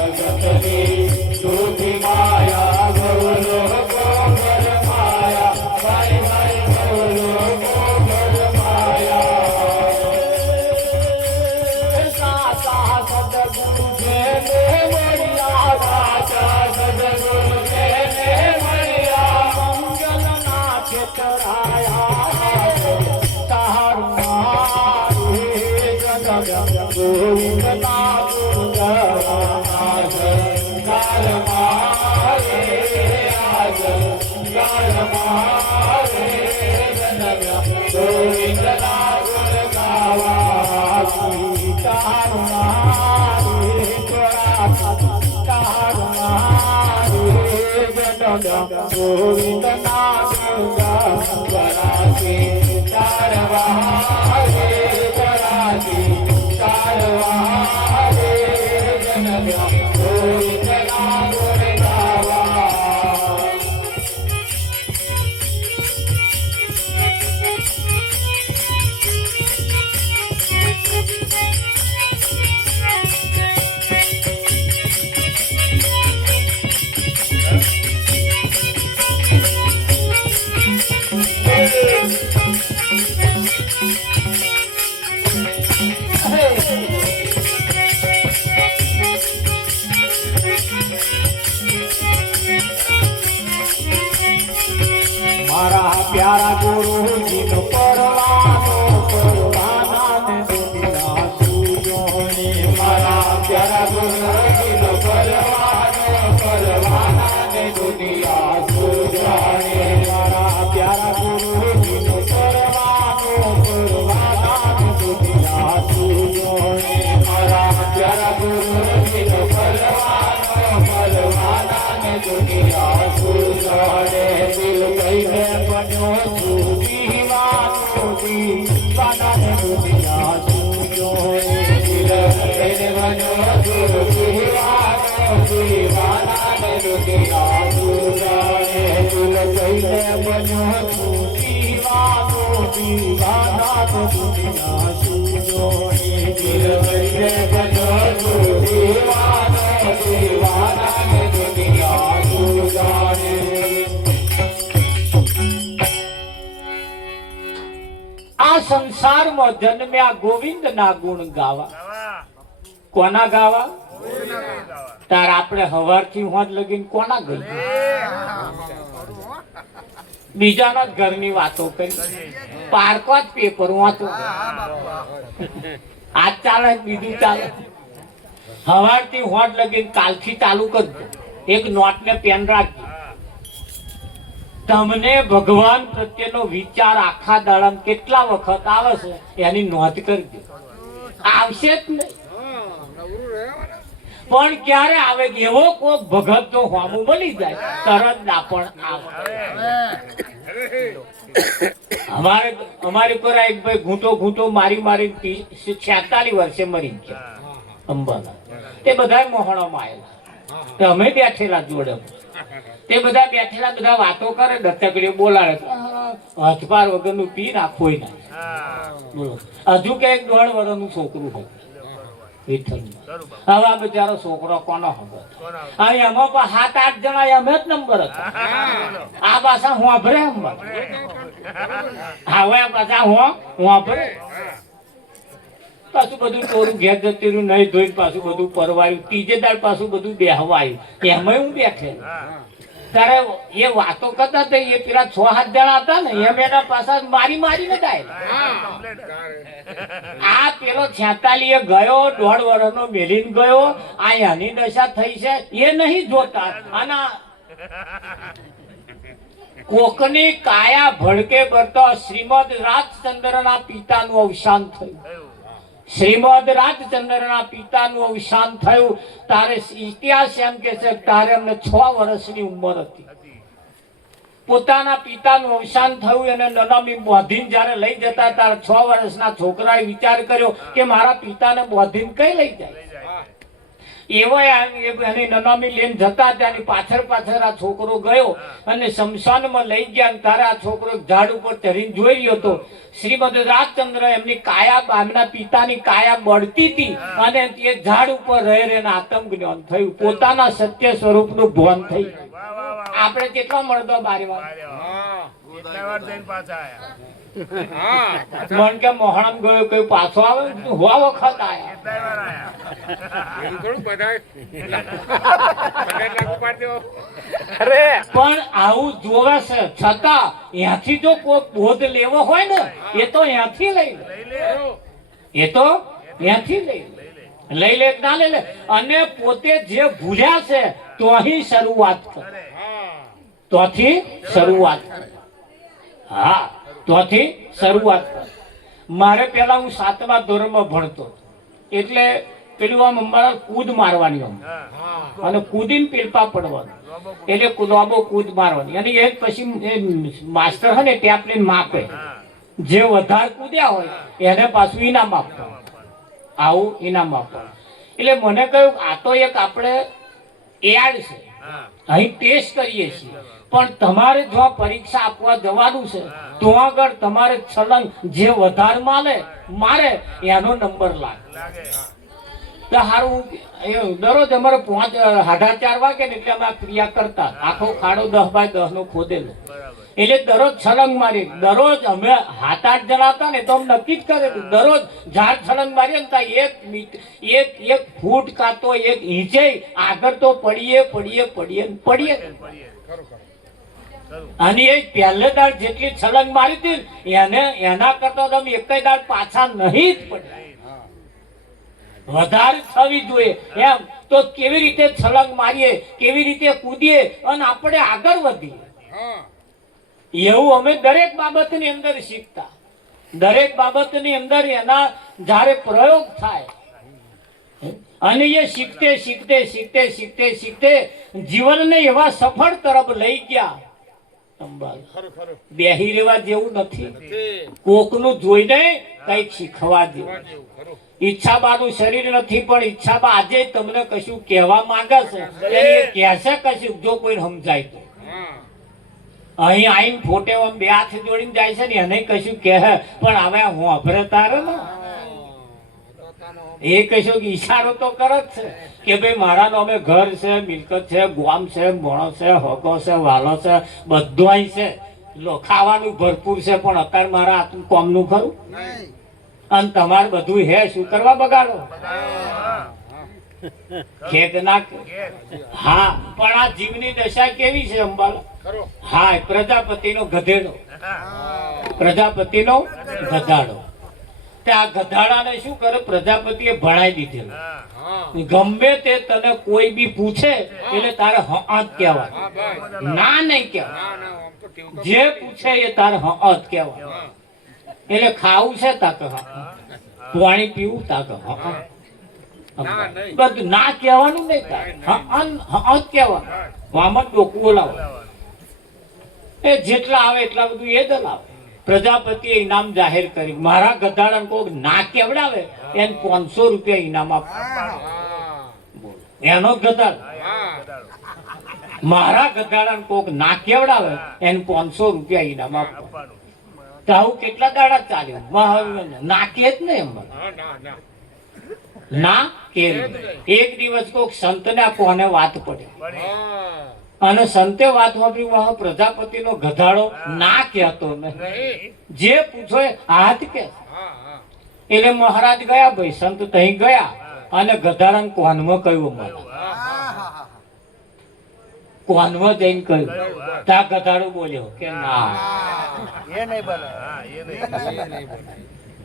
જગતની જૂઠી માયા બહુ લોકો ભરમાયા ગઈ ગઈ બહુ લોકો ભરમાયા સદગુરુ જેને મળ્યા સાચા સદગુરુ જેને મળ્યા મંગલ ના ખેતરાયા તારું મારે જગત ગોવિંદ ના કાલ મારે આજ કાલ મારે ગોવિંદ ના ગુણ ગાવા ગોવિંદ ના ગરાસી ચારવારે ગરાસી ચારવારે ગોવિંદ ના ગુણ ગાવા મારા પ્યારા ગુરુજીનો પરવાનો પરવાના ને દુનિયા સુજોને મારા પ્યારા ગુરુજીનો પરવાનો પરવાના ને દુનિયા સુજોને મારા પ્યારા ગુરુજીનો પરવાનો પરવાના ને દુનિયા સુજોને મારા પ્યારા ગુરુજીનો પરવાનો પરવાના ને દુનિયા સુજોને દિલ કહીને બન્યો છું દીવાનો દીવાના ને દુનિયા સુજોને દિલ કહીને બન્યો છું દીવાનો દીવાના ને દુનિયા સુજોને દિલ કહીને બન્યો છું દીવાનો દીવાના ને દુનિયા સુજોને દિલ કહીને બન્યો સંસારમાં જન્મ્યા ગોવિંદના ગુણ ગાવા. કોના ગાવા? તાર આપણે હવારથી હોજ લગીને કોના ગઈ? બીજાના જ ઘરની વાતો કરી, પારકો જ પેપર વાંચો. આજ ચાલે બીજું ચાલે. હવારથી હોજ લગીને કાલથી ચાલુ કરજો. એક નોટ ને પેન રાખજો. તમને ભગવાન પ્રત્યેનો વિચાર આખા દાડામાં કેટલા વખત આવે છે એની નોંધ કરજો. આવશે જ નહીં, નવરું રહેવાનું. પણ ક્યારે આવે કે એવો કોક ભગત નો હોમું બની જાય તરત ના પણ આવે. અમારી પર એક ભાઈ ઘૂંટો મારી 46 વર્ષે મરી ગયા અંબાલા. તે બધા મોહણામાં આવેલા, તે અમે બેઠેલા જોડે. તે બધા બેઠેલા બધા વાતો કરે, દત્તકડીઓ બોલાડે, હથપાર વગરનું પી નાખોય ના. બોલો, હજુ કે 1.5 વર્ષનું છોકરું હોય વિઠ્ઠલમાં. હવે આ બિચારો છોકરો કોનો હતો? અહીં એમાં પણ 7-8 જણા અમે જ નંબર હતા. આ પાછા હોંભરે અંબા. હવે પાછા હોંભરે. પાછું બધું ટોરું ઘેર જતું રહ્યું, નહીં ધોઈ પાછું બધું પરવાયું. ત્રીજે દાડ પાછું બધું બેહવાયું. એમાં હું બેઠે ત્યારે એ વાતો કરતા હતા. એ પેલા 6-7 જણા હતા ને એમ એના પાછા મારીને આ પેલો 46 ગયો, 1.5 વર્ષનો મેલીને ગયો. આ એની દશા થઈ છે એ નહીં જોતા. આના કોકની કાયા ભડકે બરતા શ્રીમદ રાજચંદ્રના પિતાનું અવસાન થયું. શ્રીમદ રાજચંદ્રના પિતાનું અવસાન થયું. તારે ઇતિહાસ એમ કે છે તારે અમને 6 વર્ષની ઉંમર હતી. પોતાના પિતાનું અવસાન થયું અને નનામી બોધીને જ્યારે લઈ જતા તારા 6 વર્ષના છોકરાએ વિચાર કર્યો કે મારા પિતાને બોધીને કઈ લઈ જાય. એવો એની નનામી લઈને જતા ત્યાંની પાછળ આ છોકરો ગયો અને શમશાનમાં લઈ ગયા. તારે આ છોકરો ઝાડ ઉપર ચડીને જોઈ રહ્યો હતો. શ્રીમદ રાજચંદ્ર એમની કાયા, એમના પિતાની કાયા બળતી હતી અને એ ઝાડ ઉપર રહે આત્મ જ્ઞાન થયું. પોતાના સત્ય સ્વરૂપનું ભાન થઈ. આપણે કેટલો મળતો બારીમાં મન કે મોહણમ ગયો કઈ પાછો આવે હોવા વખત આયા. પણ આવું જોવે છે છતાં ત્યાંથી જો કોઈ બોધ લેવો હોય ને એ તો ત્યાંથી લઈ લે. એ તો ત્યાંથી લઈ લે ના લઈ લે. અને પોતે જે ભૂલ્યા છે તો અહીં શરૂઆત કરે. તોથી શરૂઆત કરે. હા, તોથી શરૂઆત કરે. મારે પેલા હું 7મા ધોરણમાં ભણતો એટલે પેલું આમ અમારા કૂદ મારવાની અને કૂદીને પેલપા પડવાનું એટલે લોબો કૂદ મારવાની. અને એ પછી માસ્ટર હોય ને ત્યાં આપણે માપે, જે વધારે કૂદ્યા હોય એને પાછું ઇનામ આપવાનું. આવું ઇનામ આપવાનું. એટલે મને કહ્યું આ તો એક આપણે એડ છે, અહીં ટેસ્ટ કરીએ છીએ, પણ તમારે જો પરીક્ષા આપવા જવાનું છે તો આગળ તમારે છલંગ જે વધારે મારે એનો નંબર લાગે. સારું દરરોજ અમારે 4:30 વાગે ને એટલે અમે આ ક્રિયા કરતા. આખો ખાડો 10x10 નો ખોદેલો એટલે દરરોજ છલંગ મારી. દરરોજ અમે 7-8 જણા હતા ને તો અમે નક્કી જ કરેલું દરરોજ ઝાડ છલંગ મારીએ ને એક ફૂટ કાં તો 1 ઇંચે આગળ તો પડીએ. અને એ પહેલે દાડ જેટલી છલંગ મારી હતી એના કરતા તમે એક દાડ પાછા નહીં જ પડે. વધારે થવી જોઈએ એમ તો કેવી રીતે છલંગ મારીએ, કેવી રીતે કૂદીએ અને આપણે આગળ વધીએ. એવું અમે દરેક બાબતની અંદર શીખતા. દરેક બાબતની અંદર એના જ્યારે પ્રયોગ થાય અને એ શીખતે જીવનને એવા સફળ તરફ લઈ ગયા. બેહી રહેવા જેવું નથી. કોકનું જોઈને કઈક શીખવા જેવું. ઈચ્છાબાનું શરીર નથી પણ ઈચ્છાબા આજે તમને કશું કહેવા માંગે છે. એ કહેશે કશું જો કોઈ સમજાય તો. અહીં આઈને ફોટે 2 હાથ જોડીને જાય છે ને એને કશું કહે પણ હવે હું અભરે તારે ને એ કશું ઈશારો તો કરે જ છે કે ભાઈ મારા નામે ઘર છે, મિલકત છે, ગોમ છે, મોણો છે, હોકો છે, વાલો છે, બધું અહીં છે. લો ખાવાનું ભરપૂર છે પણ અત્યારે મારા હાથનું કોમનું ખરું નહીં. અને તમારે બધું હે શું કરવા બગાડો ખેદ ના કરો. હા પણ આ જીવની દશા કેવી છે અંબાલા ખરો. હા પ્રજાપતિનો ગધેડો હા. પ્રજાપતિનો ગધાડો તે આ ગધાડાને શું કરે પ્રજાપતિએ ભણાઈ દીધેલું હા. ગમે તે તને કોઈ બી પૂછે એટલે તારે હં કહેવાય હા ભાઈ. ના નહીં કહેવાય ના ના આમ તો ટેવ તો- જે પૂછે એ તારે હં કહેવાય હા. એટલે ખાવું છે તાકે હં પાણી પીવું તાકે હં ના, નહીં. બધું ના કહેવાનું નહીં તારે હં કહેવાનું વામન ડોકું બોલાવો એ જેટલા આવે એટલા બધું એ જ લાવે પ્રજાપતિએ ઇનામ જાહેર કરી મારા ગધાડાને કોક ના કેવડાવે એને 500 રૂપિયા ઇનામ આપ હા. એનો ગધાડ હા. મારા ગધાડાને કોક ના કેવડાવે એને 500 રૂપિયા ઇનામ આપ તો આવું કેટલા દાડા ચાલ્યું મહાવીર ના કે જ નહીં એમ હા, ના ના ના કે એક દિવસ કોક સંતને કોને વાત પડી હા. અને સંતે વાત વાપરી વહા પ્રજાપતિનો ગધાડો ના કહેતો નહીં નહીં. જે પૂછો એ હાથ કે હા હા. એટલે મહારાજ ગયા ભાઈ સંત તહીં ગયા અને ગધાડાને કોનમાં કહ્યું મને હા. કોનમાં જઈને કહ્યું ત્યાં ગધાડો બોલ્યો કે ના એ નહીં બને એ નહીં એ નહીં બોલાય.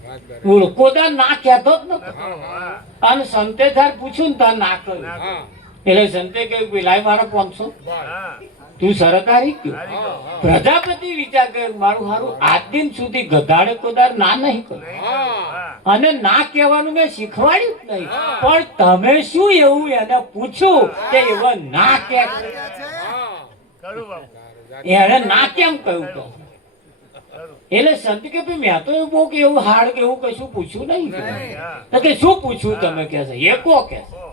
વાત બરાબર. બોલો કોદા ના કહેતો જ નતો હા અને સંતે તાર પૂછ્યું ને તાર ના કહ્યું હા. હા. એટલે સંતે કહ્યું કે લાય મારા 500 બસ. તું શરત હારી ગયો હા હા. પ્રજાપતિ વિચાર કરે મારું હારું આજ દિન સુધી ગધાડે કોદાર ના નહીં કહ્યું હા. અને ના કહેવાનું મેં શીખવાડ્યું જ નહીં પણ તમે શું એવું એને પૂછ્યું કે એવા ના કે હા. ખરું બાપુ એને ના કેમ કહ્યું તો એટલે સંત કે ભાઈ મેં તો એવું બહુ કે એવું હાડ કે એવું કશું પૂછ્યું નહીં તો કે શું પૂછ્યું તમે કે છે એ કો કે છે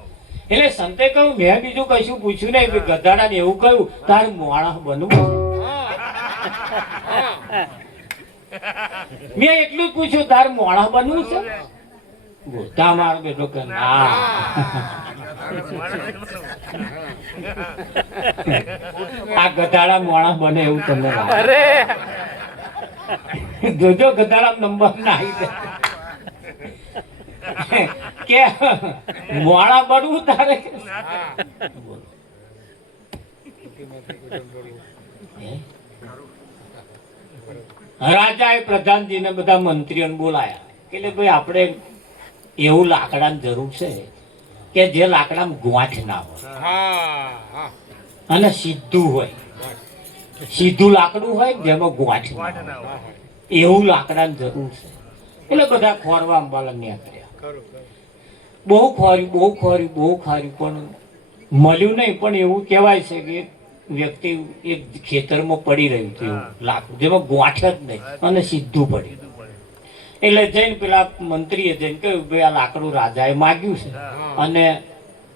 એટલે સંતે કહ્યું મેં બીજું કશું પૂછ્યું નહીં ગધાડાને એવું કહ્યું તારે માણસ બનવું મેં એટલું જ પૂછ્યું તારે માણસ બનવું છે બોલતા મારો બેટો કે ના આ ગધાડા માણસ બને એવું તમને લાગે જોજો ગધાડા નંબર ના આવી જાય કે મોડા બનવું તારે કે રાજાએ પ્રધાનજીને બધા મંત્રીઓને બોલાયા એટલે ભાઈ આપણે એવું લાકડાની જરૂર છે કે જે લાકડામાં ગોઠ ના હોય હા હા. અને સીધું હોય સીધું લાકડું હોય જેમાં ગોઠ ના હોય એવું લાકડાની જરૂર છે એટલે બધા ખોરવા અંબાલા નીકળ્યા ખરું ખરું. બહુ ખોર્યું પણ મળ્યું નહીં પણ એવું કહેવાય છે કે વ્યક્તિ એક ખેતરમાં પડી રહ્યું હતું એવું લાકડું જેમાં ગોઠ જ નહીં અને સીધું પડ્યું એટલે જઈને પેલા મંત્રીએ જઈને કહ્યું ભાઈ આ લાકડું રાજાએ માગ્યું છે અને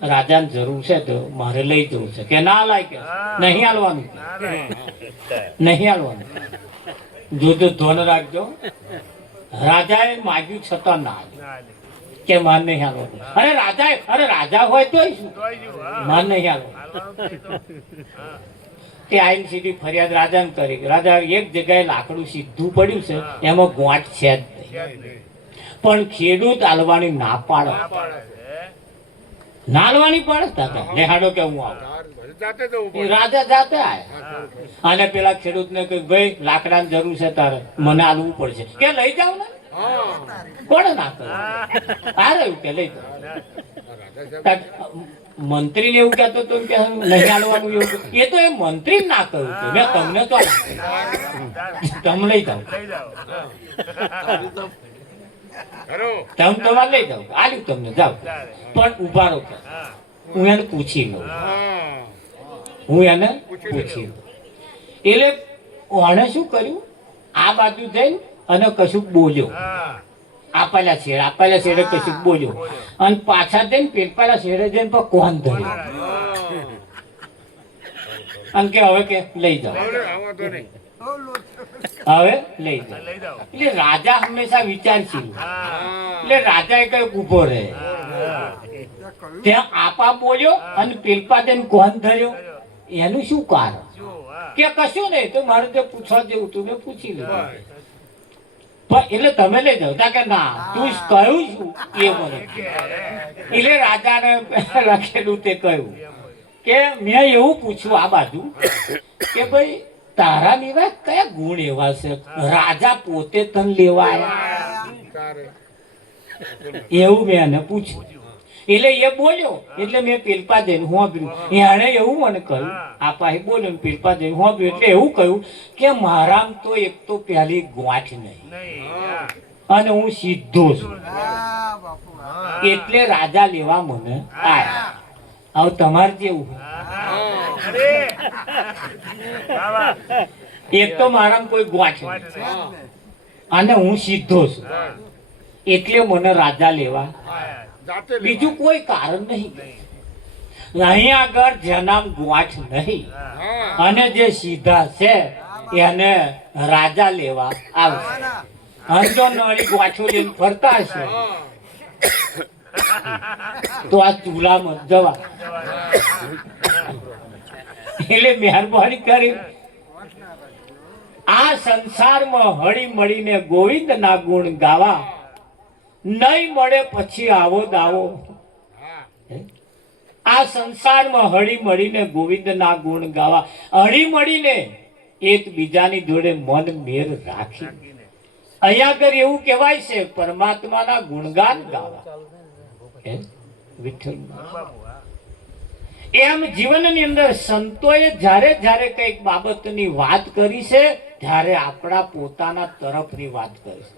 રાજાને જરૂર છે તો મારે લઈ જવું છે કે ના લાય કે નહીં હાલવાનું નહીં હાલવાનું જોજો ધોન રાખજો રાજાએ માગ્યું છતાં ના હાલ્યું. કે માર નહીં હાલવાનું અરે રાજા હોય તોય શું માર નહીં હાલવાનું તે આઈને સીધી ફરિયાદ રાજાને કરી રાજા એક જગ્યાએ લાકડું સીધું પડ્યું છે એમાં ગોઠ છે જ નહીં. પણ ખેડૂત હાલવાની ના પાડે ના હાલવાની પાડે તાતા લેહાડો કે હું આવું તાર બધે જાતે જવું એ પડે. રાજા જાતે આયા હા, ખરું ખરું. અને પેલા ખેડૂતને કહ્યું ભાઈ લાકડાની જરૂર છે તારે મને હાલવું પડશે કે લઈ જાવ ને હા. કોણે ના કહ્યું આ રહ્યું કે લઈ જાવ રાજા સાહેબ. મંત્રીને એવું કહેતો તો કે નહીં હાલવાનું એવું એ તો એ મંત્રી ના કહ્યું કે મેં તમને તો તમે લઈ જાઓ ખરું. તમે તમારે લઈ જાઓ આલ્યું તમને જાઓ પણ ઉભા રહો કે હું એને પૂછી લઉં હા. હું એને પૂછી લઉં એટલે ઓણે શું કર્યું આ બાજુ જઈને અને કશું બોલ્યો આપેલા છેડે કશું બોલ્યો અને પાછા જઈને પેલા છેડે જઈને પણ કોણ ધર્યું અને કે હવે કે લઈ જાઓ હવે આવા તો નહીં. હવે લઈ જાઓ એટલે રાજા હંમેશા વિચારશીલ એટલે રાજાએ કઈ ઉભો રહે ત્યાં આપા બોલ્યો અને પેલપા જઈને કોણ ધર્યો એનું શું કારણ કે કશું નહીં તો મારે જે પૂછવા જેવું તું મેં પૂછી લીધું. બસ. પણ એટલે તમે લઈ જાવ તા કે ના તું જ કહ્યું છું એ મને એટલે રાજાને લખેલું તે કહ્યું કે મેં એવું પૂછ્યું આ બાજુ કે ભાઈ તારા લેવા કયા ગુણ એવા છે રાજા પોતે તને લેવા આવ્યા તારે. એવું મેં એને પૂછ્યું એટલે એ બોલ્યો એટલે મેં પેલપા જઈને હોંભ્યું એણે એવું મને કહ્યું આપા બોલ્યો ને પેલપા જઈને હોંભ્યું એટલે એવું કહ્યું કે મારામ તો એક તો પહેલી ગોઠ નહીં અને હું સીધો છું એટલે રાજા લેવા મને આયા. હવે તમારે જેવું એક તો મારામાં કોઈ ગોઠ નહીં અને હું સીધો છું એટલે મને રાજા લેવા જાતે લેવા. બીજું કોઈ કારણ નહીં. અહીં આગળ જેનામ ગોઠ નહીં હા. અને જે સીધા છે એને રાજા લેવા આવશે અને જો નળી ગોઠો લઈને ફરતા હશે હા. તો આ ચૂલામાં જવા એટલે મહેરબાની કરી આ સંસારમાં હળી મળીને ગોવિંદના ગુણ ગાવા નહીં મળે પછી આવો દાવો. હા. આ સંસારમાં હળી મળીને ગોવિંદના ગુણ ગાવા હળી મળીને એકબીજાની જોડે મન મેર રાખી અહીંયા આગળ એવું કહેવાય છે પરમાત્માના ગુણગાન ગાવા. હે? વિઠ્ઠલ એમ જીવનની અંદર સંતોએ જ્યારે જ્યારે કઈક બાબતની વાત કરી છે ત્યારે આપણા પોતાના તરફની વાત કરી છે.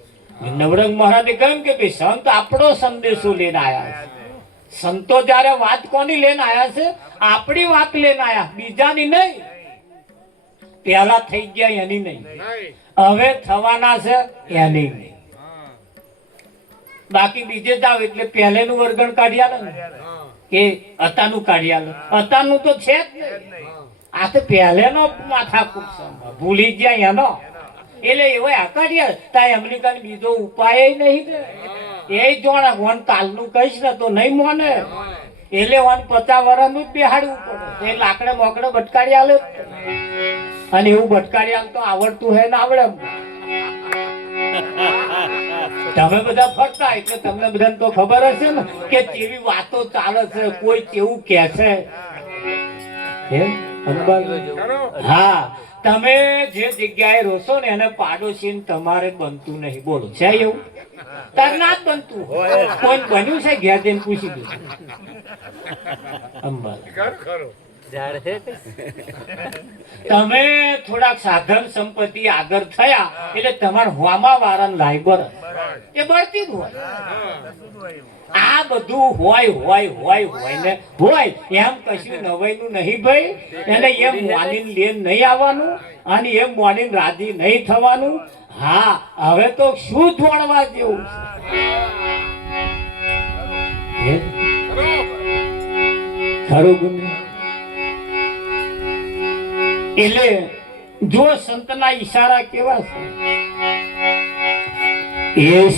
નવરંગ મહારાજે કહ્યું કે ભાઈ સંત આપણો સંદેશો લઈને આવ્યા છે. સંતો જ્યારે વાત કોની લઈને આવ્યા છે આપણી વાત લઈને આવ્યા બીજાની નહીં. પહેલા થઈ ગયા એની નહીં નહીં. હવે થવાના છે એની નહીં. બાકી બીજે જાવ એટલે પહેલેનું વર્ગણ કાઢી આલે ને હા. કે અતાનું કાઢી આલે અતાનું તો છે જ નહીં. આ તો પહેલેનો માથાકૂટ છે. ભૂલી ગયા એનો એટલે એવો આકાર્ય તાય અમેરિકાનો બીજો ઉપાય નહીં ને એ જોણા વન કાલનું કહીશ ને તો નહીં મોને એટલે વન 50 વર્ષનું જ બેહાડવું પડે એ લાકડે મોકડે બટકાડી આલે અને એવું બટકાડી આલે તો આવડતું હે ને આવડે તમે બધા ફરતા એટલે તમને બધાને તો ખબર હશે ને કે કેવી વાતો ચાલે છે કોઈ કેવું કહે છે એમ અંબાજી? કરો. હા તમે જે જગ્યાએ રોશો ને એને પાડોશી તમારે બનતું નહીં બોલો છે એવું તાર ના જ બનતું કોઈ બન્યું છે ઘેર જઈને પૂછી દો અંબાજી કર ખરો. તમે થોડાક સાધન સંપત્તિ આગળ થયા એટલે તમારા હોમા વાળા લાયબર એ બળતી જ હોય. આ બધું હોય હોય હોય હોય ને હોય એમ કશું નવાઈનું નહીં ભાઈ. એને એમ મોડીને લઈને નહીં આવવાનું અને એમ મોડીને રાજી નહીં થવાનું. હા હવે તો શું જોડવા જેવું છે? ખરું ગુણ એટલે જો સંતના ઈશારા કેવા છે એ